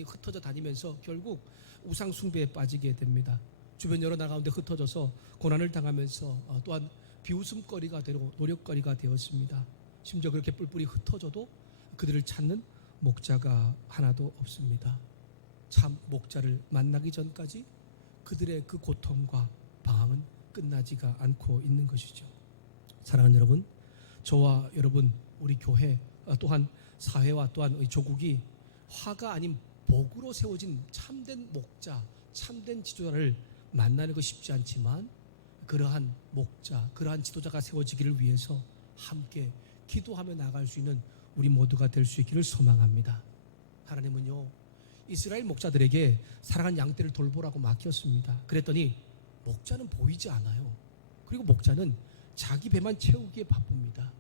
흩어져 다니면서 결국 우상 숭배에 빠지게 됩니다. 주변 여러 나라 가운데 흩어져서 고난을 당하면서 또한 비웃음거리가 되고 노력거리가 되었습니다. 심지어 그렇게 뿔뿔이 흩어져도 그들을 찾는 목자가 하나도 없습니다. 참 목자를 만나기 전까지 그들의 그 고통과 방황은 끝나지가 않고 있는 것이죠. 사랑하는 여러분, 저와 여러분, 우리 교회 또한 사회와 또한 우리 조국이 화가 아닌 복으로 세워진 참된 목자, 참된 지도자를 만나는 것이 쉽지 않지만 그러한 목자, 그러한 지도자가 세워지기를 위해서 함께 기도하며 나아갈 수 있는 우리 모두가 될 수 있기를 소망합니다. 하나님은요 이스라엘 목자들에게 사랑한 양떼를 돌보라고 맡겼습니다. 그랬더니 목자는 보이지 않아요. 그리고 목자는 자기 배만 채우기에 바쁩니다.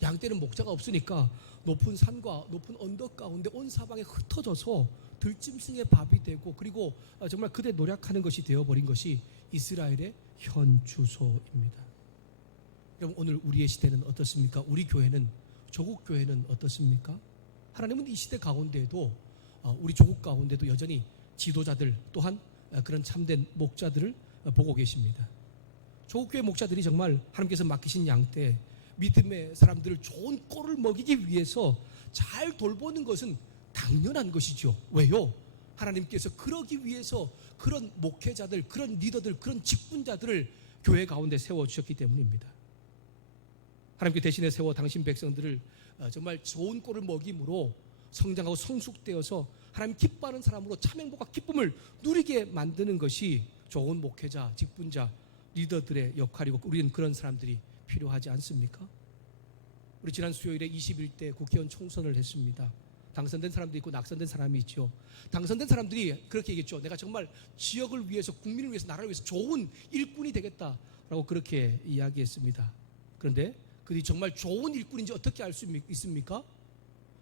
양떼는 목자가 없으니까 높은 산과 높은 언덕 가운데 온 사방에 흩어져서 들짐승의 밥이 되고 그리고 정말 그대 노력하는 것이 되어버린 것이 이스라엘의 현 주소입니다. 여러분, 오늘 우리의 시대는 어떻습니까? 우리 교회는, 조국 교회는 어떻습니까? 하나님은 이 시대 가운데에도 우리 조국 가운데도 여전히 지도자들 또한 그런 참된 목자들을 보고 계십니다. 조국교회 목자들이 정말 하나님께서 맡기신 양떼, 믿음의 사람들을 좋은 꼴을 먹이기 위해서 잘 돌보는 것은 당연한 것이죠. 왜요? 하나님께서 그러기 위해서 그런 목회자들, 그런 리더들, 그런 직분자들을 교회 가운데 세워주셨기 때문입니다. 하나님께 대신에 세워 당신 백성들을 정말 좋은 꼴을 먹임으로 성장하고 성숙되어서 하나님 기뻐하는 사람으로 참 행복과 기쁨을 누리게 만드는 것이 좋은 목회자, 직분자, 리더들의 역할이고 우리는 그런 사람들이 필요하지 않습니까? 우리 지난 수요일에 21대 국회의원 총선을 했습니다. 당선된 사람도 있고 낙선된 사람이 있죠. 당선된 사람들이 그렇게 얘기했죠. 내가 정말 지역을 위해서, 국민을 위해서, 나라를 위해서 좋은 일꾼이 되겠다라고 그렇게 이야기했습니다. 그런데 그들이 정말 좋은 일꾼인지 어떻게 알 수 있습니까?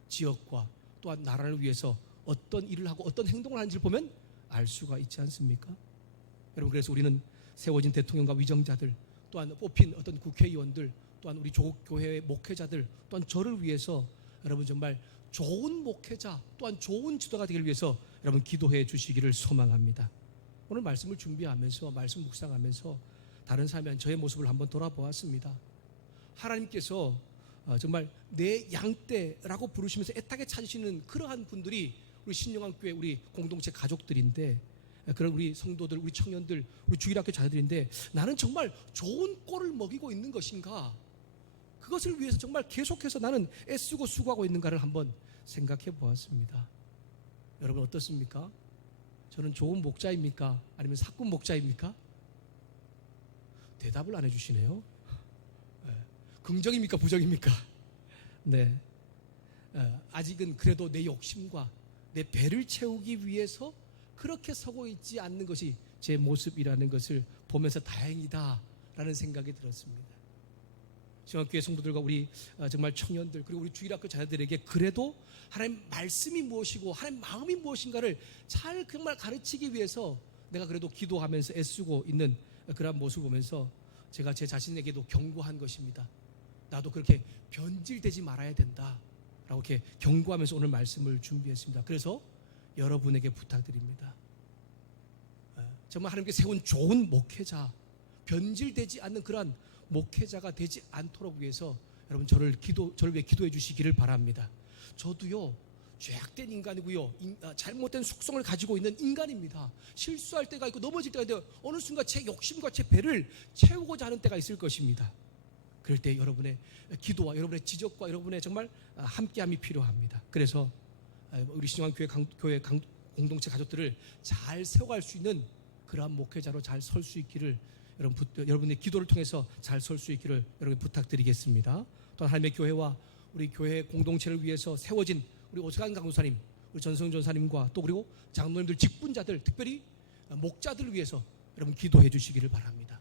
지역과 또한 나라를 위해서 어떤 일을 하고 어떤 행동을 하는지를 보면 알 수가 있지 않습니까? 여러분, 그래서 우리는 세워진 대통령과 위정자들, 또한 뽑힌 어떤 국회의원들, 또한 우리 조국교회의 목회자들, 또한 저를 위해서 여러분 정말 좋은 목회자, 또한 좋은 지도가 되기를 위해서 여러분 기도해 주시기를 소망합니다. 오늘 말씀을 준비하면서, 말씀 묵상하면서 다른 사람이 저의 모습을 한번 돌아보았습니다. 하나님께서 정말 내 양떼라고 부르시면서 애타게 찾으시는 그러한 분들이 우리 신영환교회 우리 공동체 가족들인데, 그런 우리 성도들, 우리 청년들, 우리 주일학교 자녀들인데, 나는 정말 좋은 꼴을 먹이고 있는 것인가? 그것을 위해서 정말 계속해서 나는 애쓰고 수고하고 있는가를 한번 생각해 보았습니다. 여러분 어떻습니까? 저는 좋은 목자입니까? 아니면 사꾼 목자입니까? 대답을 안 해주시네요. 긍정입니까? 부정입니까? 네. 아직은 그래도 내 욕심과 내 배를 채우기 위해서 그렇게 서고 있지 않는 것이 제 모습이라는 것을 보면서 다행이다라는 생각이 들었습니다. 신학교의 성도들과 우리 정말 청년들, 그리고 우리 주일학교 자녀들에게 그래도 하나님 말씀이 무엇이고 하나님 마음이 무엇인가를 잘 정말 가르치기 위해서 내가 그래도 기도하면서 애쓰고 있는 그런 모습을 보면서 제가 제 자신에게도 경고한 것입니다. 나도 그렇게 변질되지 말아야 된다라고 이렇게 경고하면서 오늘 말씀을 준비했습니다. 그래서 여러분에게 부탁드립니다. 정말 하나님께 세운 좋은 목회자, 변질되지 않는 그러한 목회자가 되지 않도록 위해서 여러분 저를 위해 기도해 주시기를 바랍니다. 저도요, 죄악된 인간이고요, 잘못된 숙성을 가지고 있는 인간입니다. 실수할 때가 있고 넘어질 때가 있는데 어느 순간 제 욕심과 제 배를 채우고자 하는 때가 있을 것입니다. 그럴 때 여러분의 기도와 여러분의 지적과 여러분의 정말 함께함이 필요합니다. 그래서 우리 신영환교회 공동체 가족들을 잘 세워갈 수 있는 그러한 목회자로 잘 설 수 있기를 여러분의 기도를 통해서 잘 설 수 있기를 여러분 부탁드리겠습니다. 또한 하나님의 교회와 우리 교회 공동체를 위해서 세워진 우리 오세관 강도사님, 우리 전성 전사님과 또 그리고 장로님들, 직분자들, 특별히 목자들을 위해서 여러분 기도해 주시기를 바랍니다.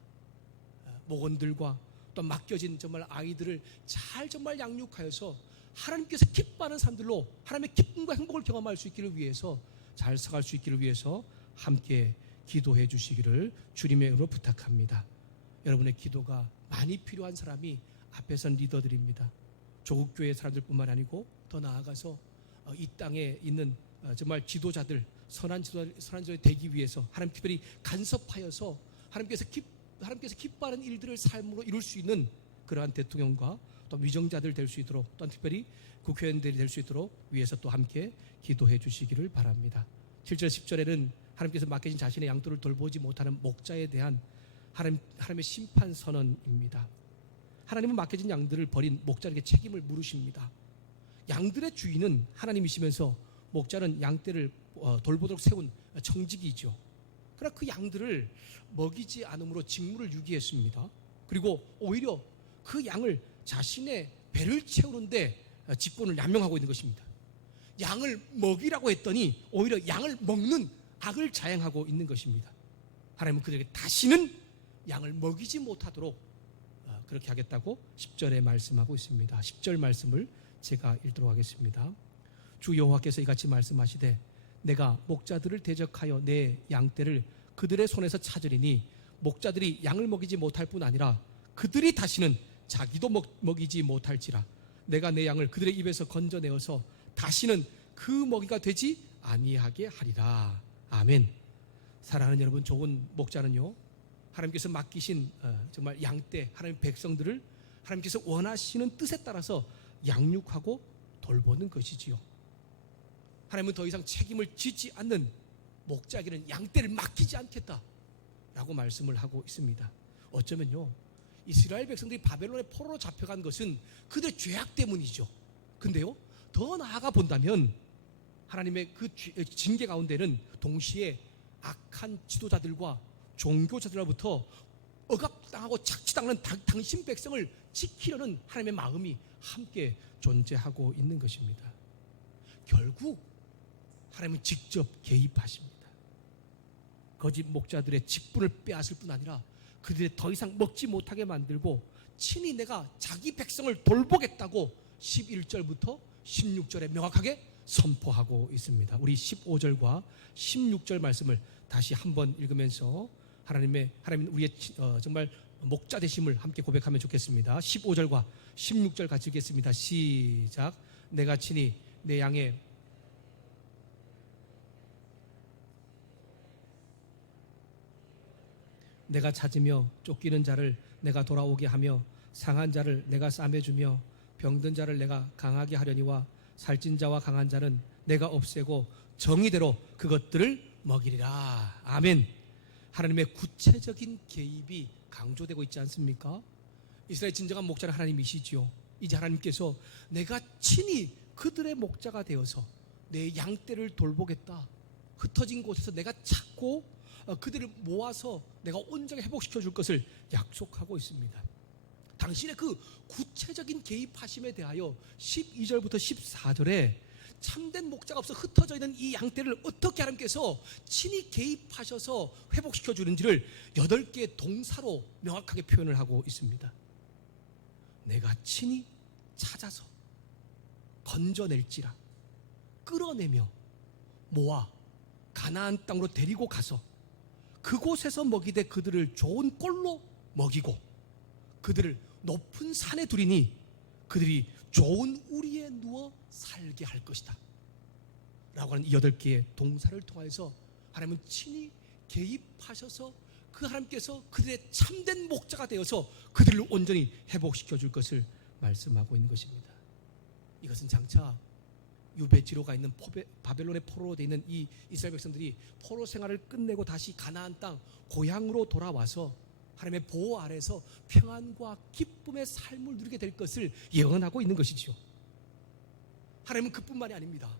목원들과 또 맡겨진 정말 아이들을 잘 정말 양육하여서 하나님께서 기뻐하는 사람들로 하나님의 기쁨과 행복을 경험할 수 있기를 위해서 잘 서갈 수 있기를 위해서 함께 기도해 주시기를 주님의 이름으로 부탁합니다. 여러분의 기도가 많이 필요한 사람이 앞에 선 리더들입니다. 조국교회 사람들뿐만 아니고 더 나아가서 이 땅에 있는 정말 지도자들, 선한 지도자들이 되기 위해서 하나님 특별히 간섭하여서 하나님께서 기뻐하는 일들을 삶으로 이룰 수 있는 그러한 대통령과 또 위정자들 될 수 있도록, 또한 특별히 국회의원들이 될 수 있도록 위해서 또 함께 기도해 주시기를 바랍니다. 7절 10절에는 하나님께서 맡겨진 자신의 양떼를 돌보지 못하는 목자에 대한 하나님의 심판 선언입니다. 하나님은 맡겨진 양들을 버린 목자에게 책임을 물으십니다. 양들의 주인은 하나님이시면서 목자는 양떼를 돌보도록 세운 청지기이죠. 그러나 그 양들을 먹이지 않음으로 직무를 유기했습니다. 그리고 오히려 그 양을 자신의 배를 채우는데 직분을 남용하고 있는 것입니다. 양을 먹이라고 했더니 오히려 양을 먹는 악을 자행하고 있는 것입니다. 하나님은 그들에게 다시는 양을 먹이지 못하도록 그렇게 하겠다고 10절에 말씀하고 있습니다. 10절 말씀을 제가 읽도록 하겠습니다. 주 여호와께서 이같이 말씀하시되 내가 목자들을 대적하여 내 양떼를 그들의 손에서 찾으리니 목자들이 양을 먹이지 못할 뿐 아니라 그들이 다시는 자기도 먹이지 못할지라. 내가 내 양을 그들의 입에서 건져내어서 다시는 그 먹이가 되지 아니하게 하리라. 아멘. 사랑하는 여러분, 좋은 목자는요, 하나님께서 맡기신 정말 양떼, 하나님의 백성들을 하나님께서 원하시는 뜻에 따라서 양육하고 돌보는 것이지요. 하나님은 더 이상 책임을 지지 않는 목자에게는 양떼를 맡기지 않겠다라고 말씀을 하고 있습니다. 어쩌면요, 이스라엘 백성들이 바벨론의 포로로 잡혀간 것은 그들의 죄악 때문이죠. 근데요, 더 나아가 본다면 하나님의 그 징계 가운데는 동시에 악한 지도자들과 종교자들로부터 억압당하고 착취당하는 당신 백성을 지키려는 하나님의 마음이 함께 존재하고 있는 것입니다. 결국 하나님은 직접 개입하십니다. 거짓 목자들의 직분을 빼앗을 뿐 아니라 그들이 더 이상 먹지 못하게 만들고 친히 내가 자기 백성을 돌보겠다고 11절부터 16절에 명확하게 선포하고 있습니다. 우리 15절과 16절 말씀을 다시 한번 읽으면서 하나님 우리의 정말 목자 되심을 함께 고백하면 좋겠습니다. 15절과 16절 같이 읽겠습니다. 시작. 내가 친히 내 양의 내가 찾으며 쫓기는 자를 내가 돌아오게 하며 상한 자를 내가 싸매주며 병든 자를 내가 강하게 하려니와 살찐 자와 강한 자는 내가 없애고 정의대로 그것들을 먹이리라. 아멘. 하나님의 구체적인 개입이 강조되고 있지 않습니까? 이스라엘 진정한 목자는 하나님이시지요. 이제 하나님께서 내가 친히 그들의 목자가 되어서 내 양떼를 돌보겠다. 흩어진 곳에서 내가 찾고 그들을 모아서 내가 온전히 회복시켜 줄 것을 약속하고 있습니다. 당신의 그 구체적인 개입하심에 대하여 12절부터 14절에 참된 목자가 없어 흩어져 있는 이 양떼를 어떻게 하나님께서 친히 개입하셔서 회복시켜 주는지를 8개의 동사로 명확하게 표현을 하고 있습니다. 내가 친히 찾아서 건져낼지라, 끌어내며 모아 가나안 땅으로 데리고 가서 그곳에서 먹이되 그들을 좋은 꼴로 먹이고 그들을 높은 산에 두리니 그들이 좋은 우리에 누워 살게 할 것이다 라고 하는 이 8개의 동사를 통해서 하나님은 친히 개입하셔서 그 하나님께서 그들의 참된 목자가 되어서 그들을 온전히 회복시켜 줄 것을 말씀하고 있는 것입니다. 이것은 장차 유배지로가 있는 바벨론의 포로로 되어 있는 이 이스라엘 백성들이 포로 생활을 끝내고 다시 가나안 땅 고향으로 돌아와서 하나님의 보호 아래서 평안과 기쁨의 삶을 누리게 될 것을 예언하고 있는 것이죠. 하나님은 그뿐만이 아닙니다.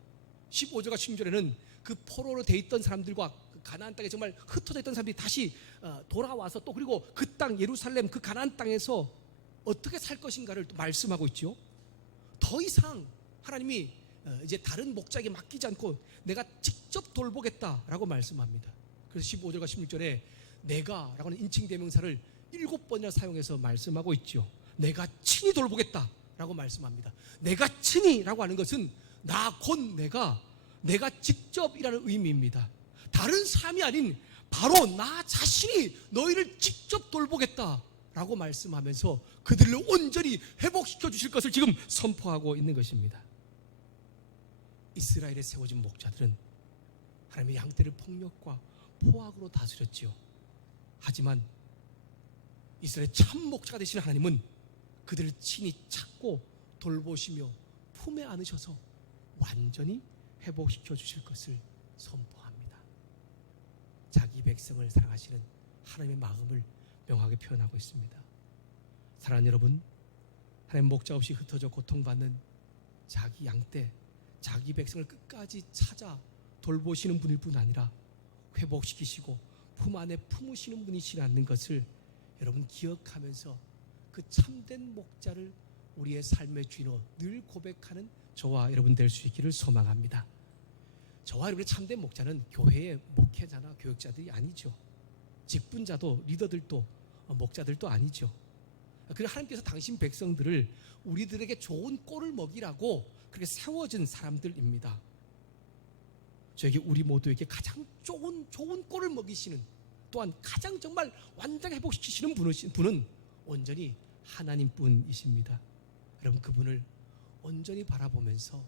15절과 16절에는 그 포로로 되어 있던 사람들과 그 가나안 땅에 정말 흩어져 있던 사람들이 다시 돌아와서 또 그리고 그 땅 예루살렘 그 가나안 땅에서 어떻게 살 것인가를 또 말씀하고 있죠. 더 이상 하나님이 이제 다른 목자에게 맡기지 않고 내가 직접 돌보겠다라고 말씀합니다. 그래서 15절과 16절에 내가라고 하는 인칭 대명사를 7번이나 사용해서 말씀하고 있죠. 내가 친히 돌보겠다라고 말씀합니다. 내가 친히라고 하는 것은 나 곧 내가 직접이라는 의미입니다. 다른 사람이 아닌 바로 나 자신이 너희를 직접 돌보겠다라고 말씀하면서 그들을 온전히 회복시켜 주실 것을 지금 선포하고 있는 것입니다. 이스라엘에 세워진 목자들은 하나님의 양떼를 폭력과 포악으로 다스렸지요. 하지만 이스라엘 참 목자가 되시는 하나님은 그들을 친히 찾고 돌보시며 품에 안으셔서 완전히 회복시켜 주실 것을 선포합니다. 자기 백성을 사랑하시는 하나님의 마음을 명확하게 표현하고 있습니다. 사랑하는 여러분, 하나님 목자 없이 흩어져 고통받는 자기 양떼, 자기 백성을 끝까지 찾아 돌보시는 분일 뿐 아니라 회복시키시고 품 안에 품으시는 분이시라는 것을 여러분 기억하면서 그 참된 목자를 우리의 삶의 주인으로 늘 고백하는 저와 여러분 될 수 있기를 소망합니다. 저와 여러분의 참된 목자는 교회의 목회자나 교육자들이 아니죠. 직분자도 리더들도 목자들도 아니죠. 그래서 하나님께서 당신 백성들을 우리들에게 좋은 꼴을 먹이라고 그렇게 세워진 사람들입니다. 저에게 우리 모두에게 가장 좋은 꼴을 먹이시는, 또한 가장 정말 완전히 회복시키시는 분은 온전히 하나님뿐이십니다. 여러분, 그분을 온전히 바라보면서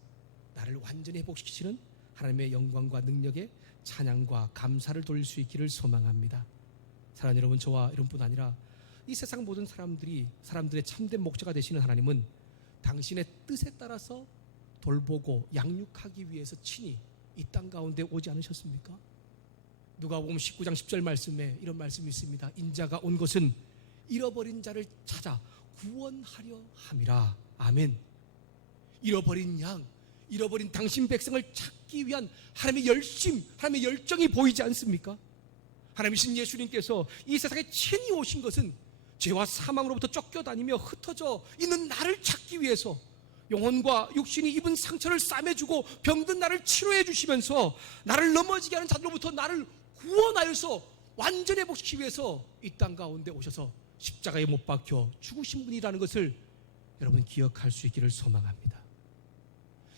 나를 완전히 회복시키시는 하나님의 영광과 능력에 찬양과 감사를 돌릴 수 있기를 소망합니다. 사랑하는 여러분, 저와 여러분뿐 아니라 이 세상 모든 사람들의 참된 목자가 되시는 하나님은 당신의 뜻에 따라서 돌보고 양육하기 위해서 친히 이 땅 가운데 오지 않으셨습니까? 누가복음 19장 10절 말씀에 이런 말씀이 있습니다. 인자가 온 것은 잃어버린 자를 찾아 구원하려 함이라. 아멘. 잃어버린 양, 잃어버린 당신 백성을 찾기 위한 하나님의 열심, 하나님의 열정이 보이지 않습니까? 하나님이신 예수님께서 이 세상에 친히 오신 것은 죄와 사망으로부터 쫓겨다니며 흩어져 있는 나를 찾기 위해서 영혼과 육신이 입은 상처를 싸매주고 병든 나를 치료해 주시면서 나를 넘어지게 하는 자들로부터 나를 구원하여서 완전히 회복시키기 위해서 이 땅 가운데 오셔서 십자가에 못 박혀 죽으신 분이라는 것을 여러분 기억할 수 있기를 소망합니다.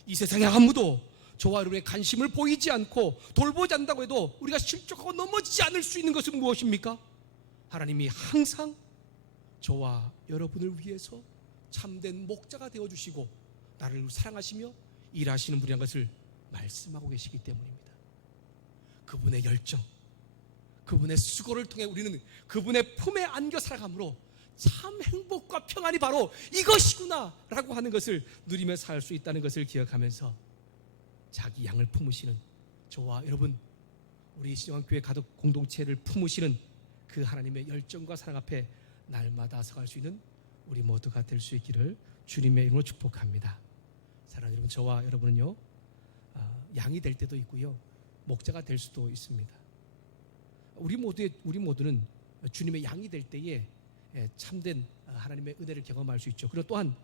이 세상에 아무도 저와 여러분의 관심을 보이지 않고 돌보지 않는다고 해도 우리가 실족하고 넘어지지 않을 수 있는 것은 무엇입니까? 하나님이 항상 저와 여러분을 위해서 참된 목자가 되어주시고 나를 사랑하시며 일하시는 분이라는 것을 말씀하고 계시기 때문입니다. 그분의 열정, 그분의 수고를 통해 우리는 그분의 품에 안겨 살아감으로 참 행복과 평안이 바로 이것이구나 라고 하는 것을 누리며 살 수 있다는 것을 기억하면서 자기 양을 품으시는 저와 여러분, 우리 신영환교회 가족 공동체를 품으시는 그 하나님의 열정과 사랑 앞에 날마다 서갈 수 있는 우리 모두가 될 수 있기를 주님의 이름으로 축복합니다. 사랑하는 여러분, 저와 여러분은요, 양이 될 때도 있고요, 목자가 될 수도 있습니다. 우리 모두는 주님의 양이 될 때에 참된 하나님의 은혜를 경험할 수 있죠. 그리고 또한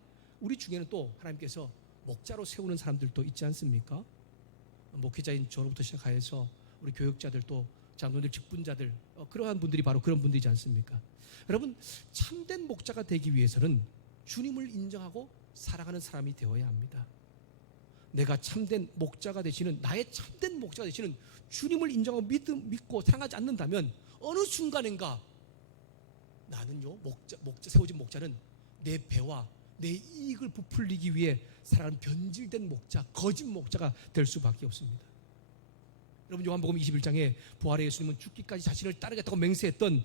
우리 중에는 또 하나님께서 목자로 세우는 사람들도 있지 않습니까? 목회자인 저로부터 시작하여서 우리 교육자들도 장로들, 직분자들, 그러한 분들이 바로 그런 분들이지 않습니까? 여러분, 참된 목자가 되기 위해서는 주님을 인정하고 사랑하는 사람이 되어야 합니다. 내가 참된 목자가 되시는, 나의 참된 목자가 되시는 주님을 인정하고 믿고 사랑하지 않는다면 어느 순간인가 나는요, 세워진 목자는 내 배와 내 이익을 부풀리기 위해 살아가는 변질된 목자, 거짓 목자가 될 수밖에 없습니다. 여러분, 요한복음 21장에 부활의 예수님은 죽기까지 자신을 따르겠다고 맹세했던,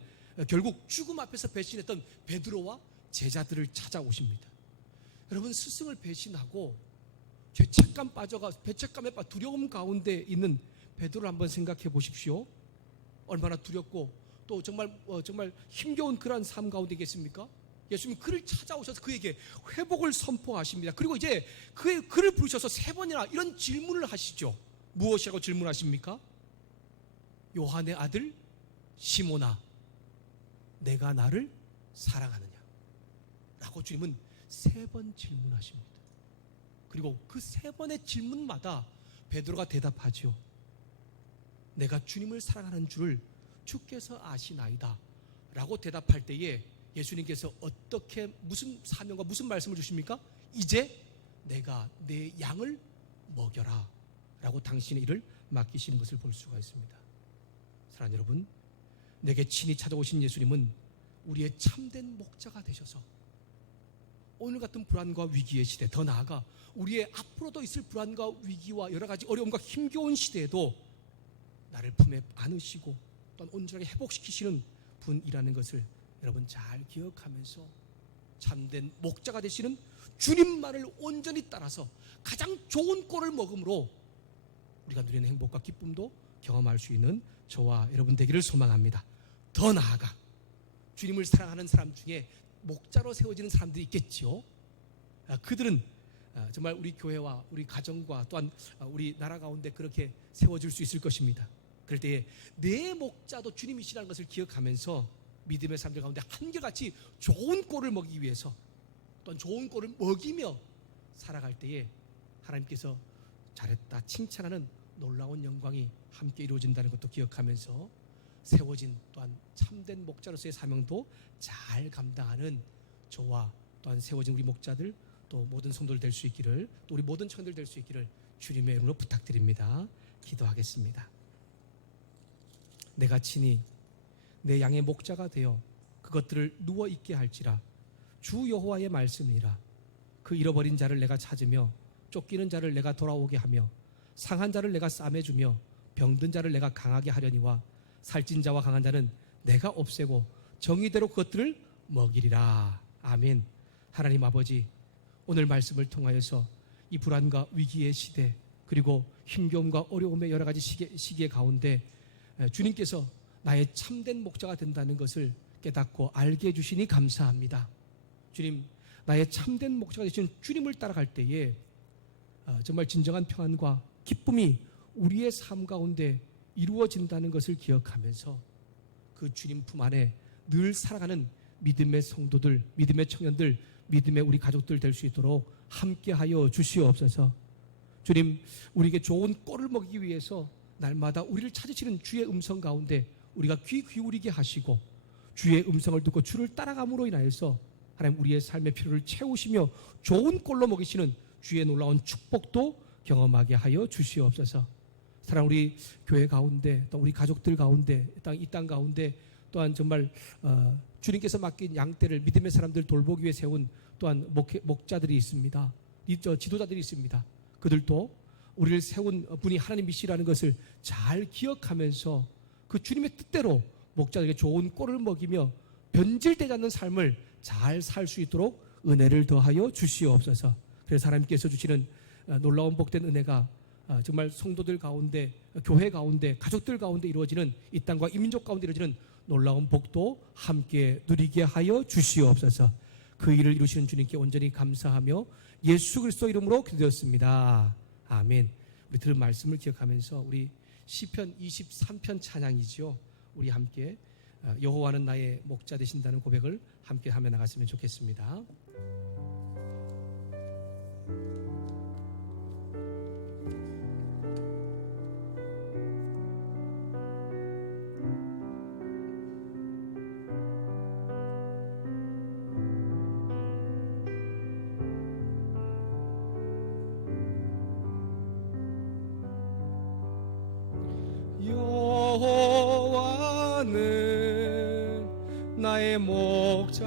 결국 죽음 앞에서 배신했던 베드로와 제자들을 찾아오십니다. 여러분, 스승을 배신하고 죄책감에 빠져 두려움 가운데 있는 베드로를 한번 생각해 보십시오. 얼마나 두렵고 또 정말 힘겨운 그러한 삶 가운데 있겠습니까? 예수님 그를 찾아오셔서 그에게 회복을 선포하십니다. 그리고 이제 그를 부르셔서 3번이나 이런 질문을 하시죠. 무엇이라고 질문하십니까? 요한의 아들 시몬아, 내가 나를 사랑하느냐? 라고 주님은 3번 질문하십니다. 그리고 그 3번의 질문마다 베드로가 대답하죠. 내가 주님을 사랑하는 줄을 주께서 아시나이다 라고 대답할 때에 예수님께서 어떻게, 무슨 사명과 무슨 말씀을 주십니까? 이제 내가 내 양을 먹여라 라고 당신의 일을 맡기시는 것을 볼 수가 있습니다. 사랑하는 여러분, 내게 친히 찾아오신 예수님은 우리의 참된 목자가 되셔서 오늘 같은 불안과 위기의 시대, 더 나아가 우리의 앞으로도 있을 불안과 위기와 여러 가지 어려움과 힘겨운 시대에도 나를 품에 안으시고 또한 온전하게 회복시키시는 분이라는 것을 여러분 잘 기억하면서 참된 목자가 되시는 주님만을 온전히 따라서 가장 좋은 꼴을 먹음으로 우리가 누리는 행복과 기쁨도 경험할 수 있는 저와 여러분 되기를 소망합니다. 더 나아가 주님을 사랑하는 사람 중에 목자로 세워지는 사람들이 있겠지요. 그들은 정말 우리 교회와 우리 가정과 또한 우리 나라 가운데 그렇게 세워질 수 있을 것입니다. 그럴 때에 내 목자도 주님이시라는 것을 기억하면서 믿음의 사람들 가운데 한결같이 좋은 꼴을 먹이기 위해서 또한 좋은 꼴을 먹이며 살아갈 때에 하나님께서 잘했다 칭찬하는 놀라운 영광이 함께 이루어진다는 것도 기억하면서 세워진 또한 참된 목자로서의 사명도 잘 감당하는 저와 또한 세워진 우리 목자들, 또 모든 성도들 될 수 있기를, 또 우리 모든 청년들 될 수 있기를 주님의 이름으로 부탁드립니다. 기도하겠습니다. 내가 친히 내 양의 목자가 되어 그것들을 누워 있게 할지라. 주 여호와의 말씀이라. 그 잃어버린 자를 내가 찾으며 쫓기는 자를 내가 돌아오게 하며 상한 자를 내가 싸매주며 병든 자를 내가 강하게 하려니와 살찐 자와 강한 자는 내가 없애고 정의대로 그것들을 먹이리라. 아멘. 하나님 아버지, 오늘 말씀을 통하여서 이 불안과 위기의 시대, 그리고 힘겨움과 어려움의 여러 가지 시기의 가운데 주님께서 나의 참된 목자가 된다는 것을 깨닫고 알게 해주시니 감사합니다. 주님, 나의 참된 목자가 되신 주님을 따라갈 때에 정말 진정한 평안과 기쁨이 우리의 삶 가운데 이루어진다는 것을 기억하면서 그 주님 품 안에 늘 살아가는 믿음의 성도들, 믿음의 청년들, 믿음의 우리 가족들 될 수 있도록 함께하여 주시옵소서. 주님, 우리에게 좋은 꼴을 먹이기 위해서 날마다 우리를 찾으시는 주의 음성 가운데 우리가 귀 기울이게 하시고 주의 음성을 듣고 주를 따라감으로 인하여서 하나님 우리의 삶의 필요를 채우시며 좋은 꼴로 먹이시는 주의 놀라운 축복도 경험하게 하여 주시옵소서. 사랑 우리 교회 가운데 또 우리 가족들 가운데 이 땅 가운데 또한 정말 주님께서 맡긴 양떼를 믿음의 사람들 돌보기 위해 세운 또한 목자들이 있습니다. 지도자들이 있습니다. 그들도 우리를 세운 분이 하나님이시라는 것을 잘 기억하면서 그 주님의 뜻대로 목자들에게 좋은 꼴을 먹이며 변질되지 않는 삶을 잘 살 수 있도록 은혜를 더하여 주시옵소서. 그래서 하나님께서 주시는 놀라운 복된 은혜가 정말 성도들 가운데, 교회 가운데, 가족들 가운데 이루어지는 이 땅과 이 민족 가운데 이루어지는 놀라운 복도 함께 누리게 하여 주시옵소서. 그 일을 이루시는 주님께 온전히 감사하며 예수 그리스도 이름으로 기도드렸습니다. 아멘. 우리 들은 말씀을 기억하면서 우리 시편 23편 찬양이죠. 우리 함께 여호와는 나의 목자 되신다는 고백을 함께 하며 나갔으면 좋겠습니다. 여호와는 나의 목자시니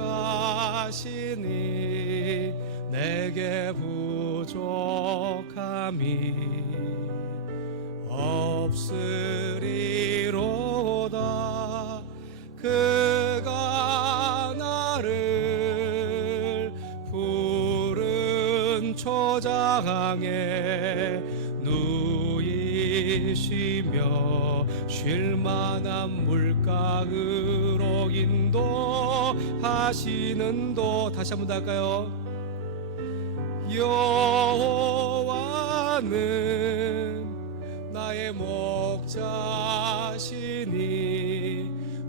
내게 부족함이 없으리로다. 그가 나를 푸른 초장에 누이시며 쉴만한 물가으로 인도하시는도. 다시 한번 더 할까요? 여호와는 나의 목자시니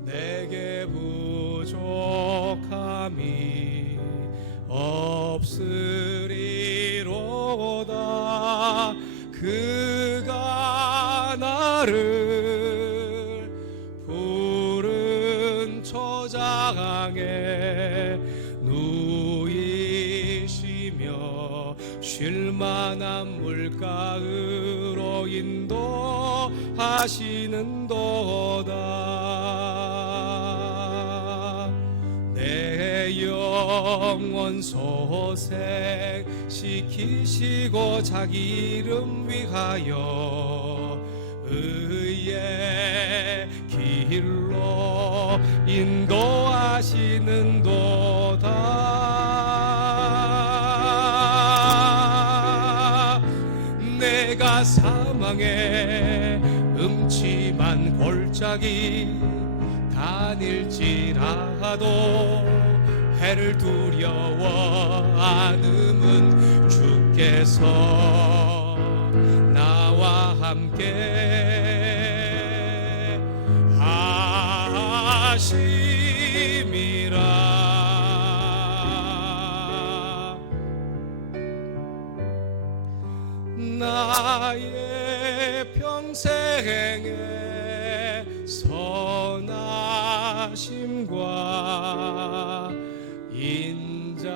내게 부족함이 없으리로다. 그가 나를 푸른 초장에 누이시며 쉴만한 물가으로 인도하시는도다. 내 영혼 소생시키시고 자기 이름 위하여 의의 길로 인도하시는도다. 내가 사망의 음침한 골짜기 다닐지라도 해를 두려워 않음은 주께서 나와 함께 하심이라. 나의 평생의 선하심과 인자심이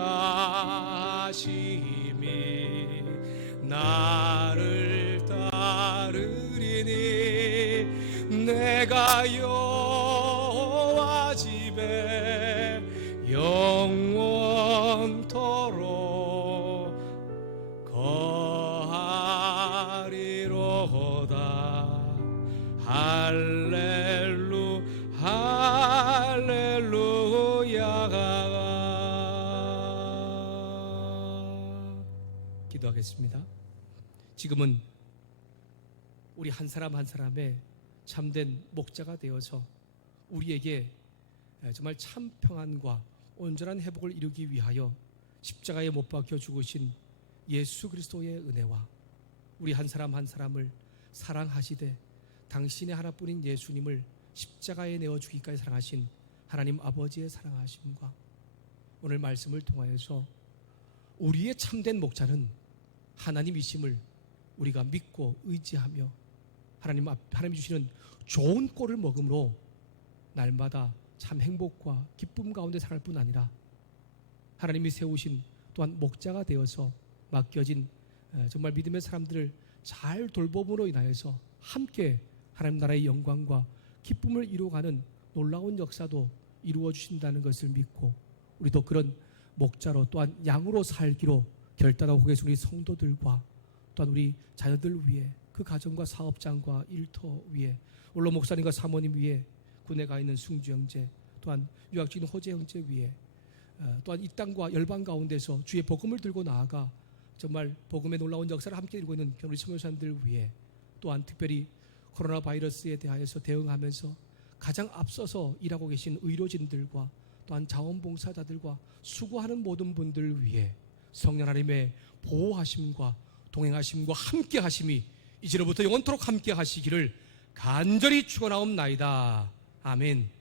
나를 따르리니 내가 여호와 집에 영원토록 거하리로다. 할렐루 할렐루야. 기도하겠습니다. 지금은 우리 한 사람 한 사람의 참된 목자가 되어서 우리에게 정말 참 평안과 온전한 회복을 이루기 위하여 십자가에 못 박혀 죽으신 예수 그리스도의 은혜와 우리 한 사람 한 사람을 사랑하시되 당신의 하나뿐인 예수님을 십자가에 내어 주기까지 사랑하신 하나님 아버지의 사랑하심과 오늘 말씀을 통하여서 우리의 참된 목자는 하나님이심을 우리가 믿고 의지하며 하나님 주시는 좋은 꼴을 먹음으로 날마다 참 행복과 기쁨 가운데 살아갈 뿐 아니라 하나님이 세우신 또한 목자가 되어서 맡겨진 정말 믿음의 사람들을 잘 돌봄으로 인하여서 함께 하나님 나라의 영광과 기쁨을 이루어가는 놀라운 역사도 이루어 주신다는 것을 믿고 우리도 그런 목자로 또한 양으로 살기로 결단하고 계신 우리 성도들과 또한 우리 자녀들 위해 그 가정과 사업장과 일터 위에 물론 목사님과 사모님 위에 군에 가 있는 승주 형제 또한 유학 중인 호재 형제 위에 또한 이 땅과 열방 가운데서 주의 복음을 들고 나아가 정말 복음의 놀라운 역사를 함께 이루고 있는 우리 선교사님들 위해 또한 특별히 코로나 바이러스에 대하여서 대응하면서 가장 앞서서 일하고 계신 의료진들과 또한 자원봉사자들과 수고하는 모든 분들 위해 성령 하나님의 보호하심과 동행하심과 함께하심이 이제로부터 영원토록 함께하시기를 간절히 축원하옵나이다. 아멘.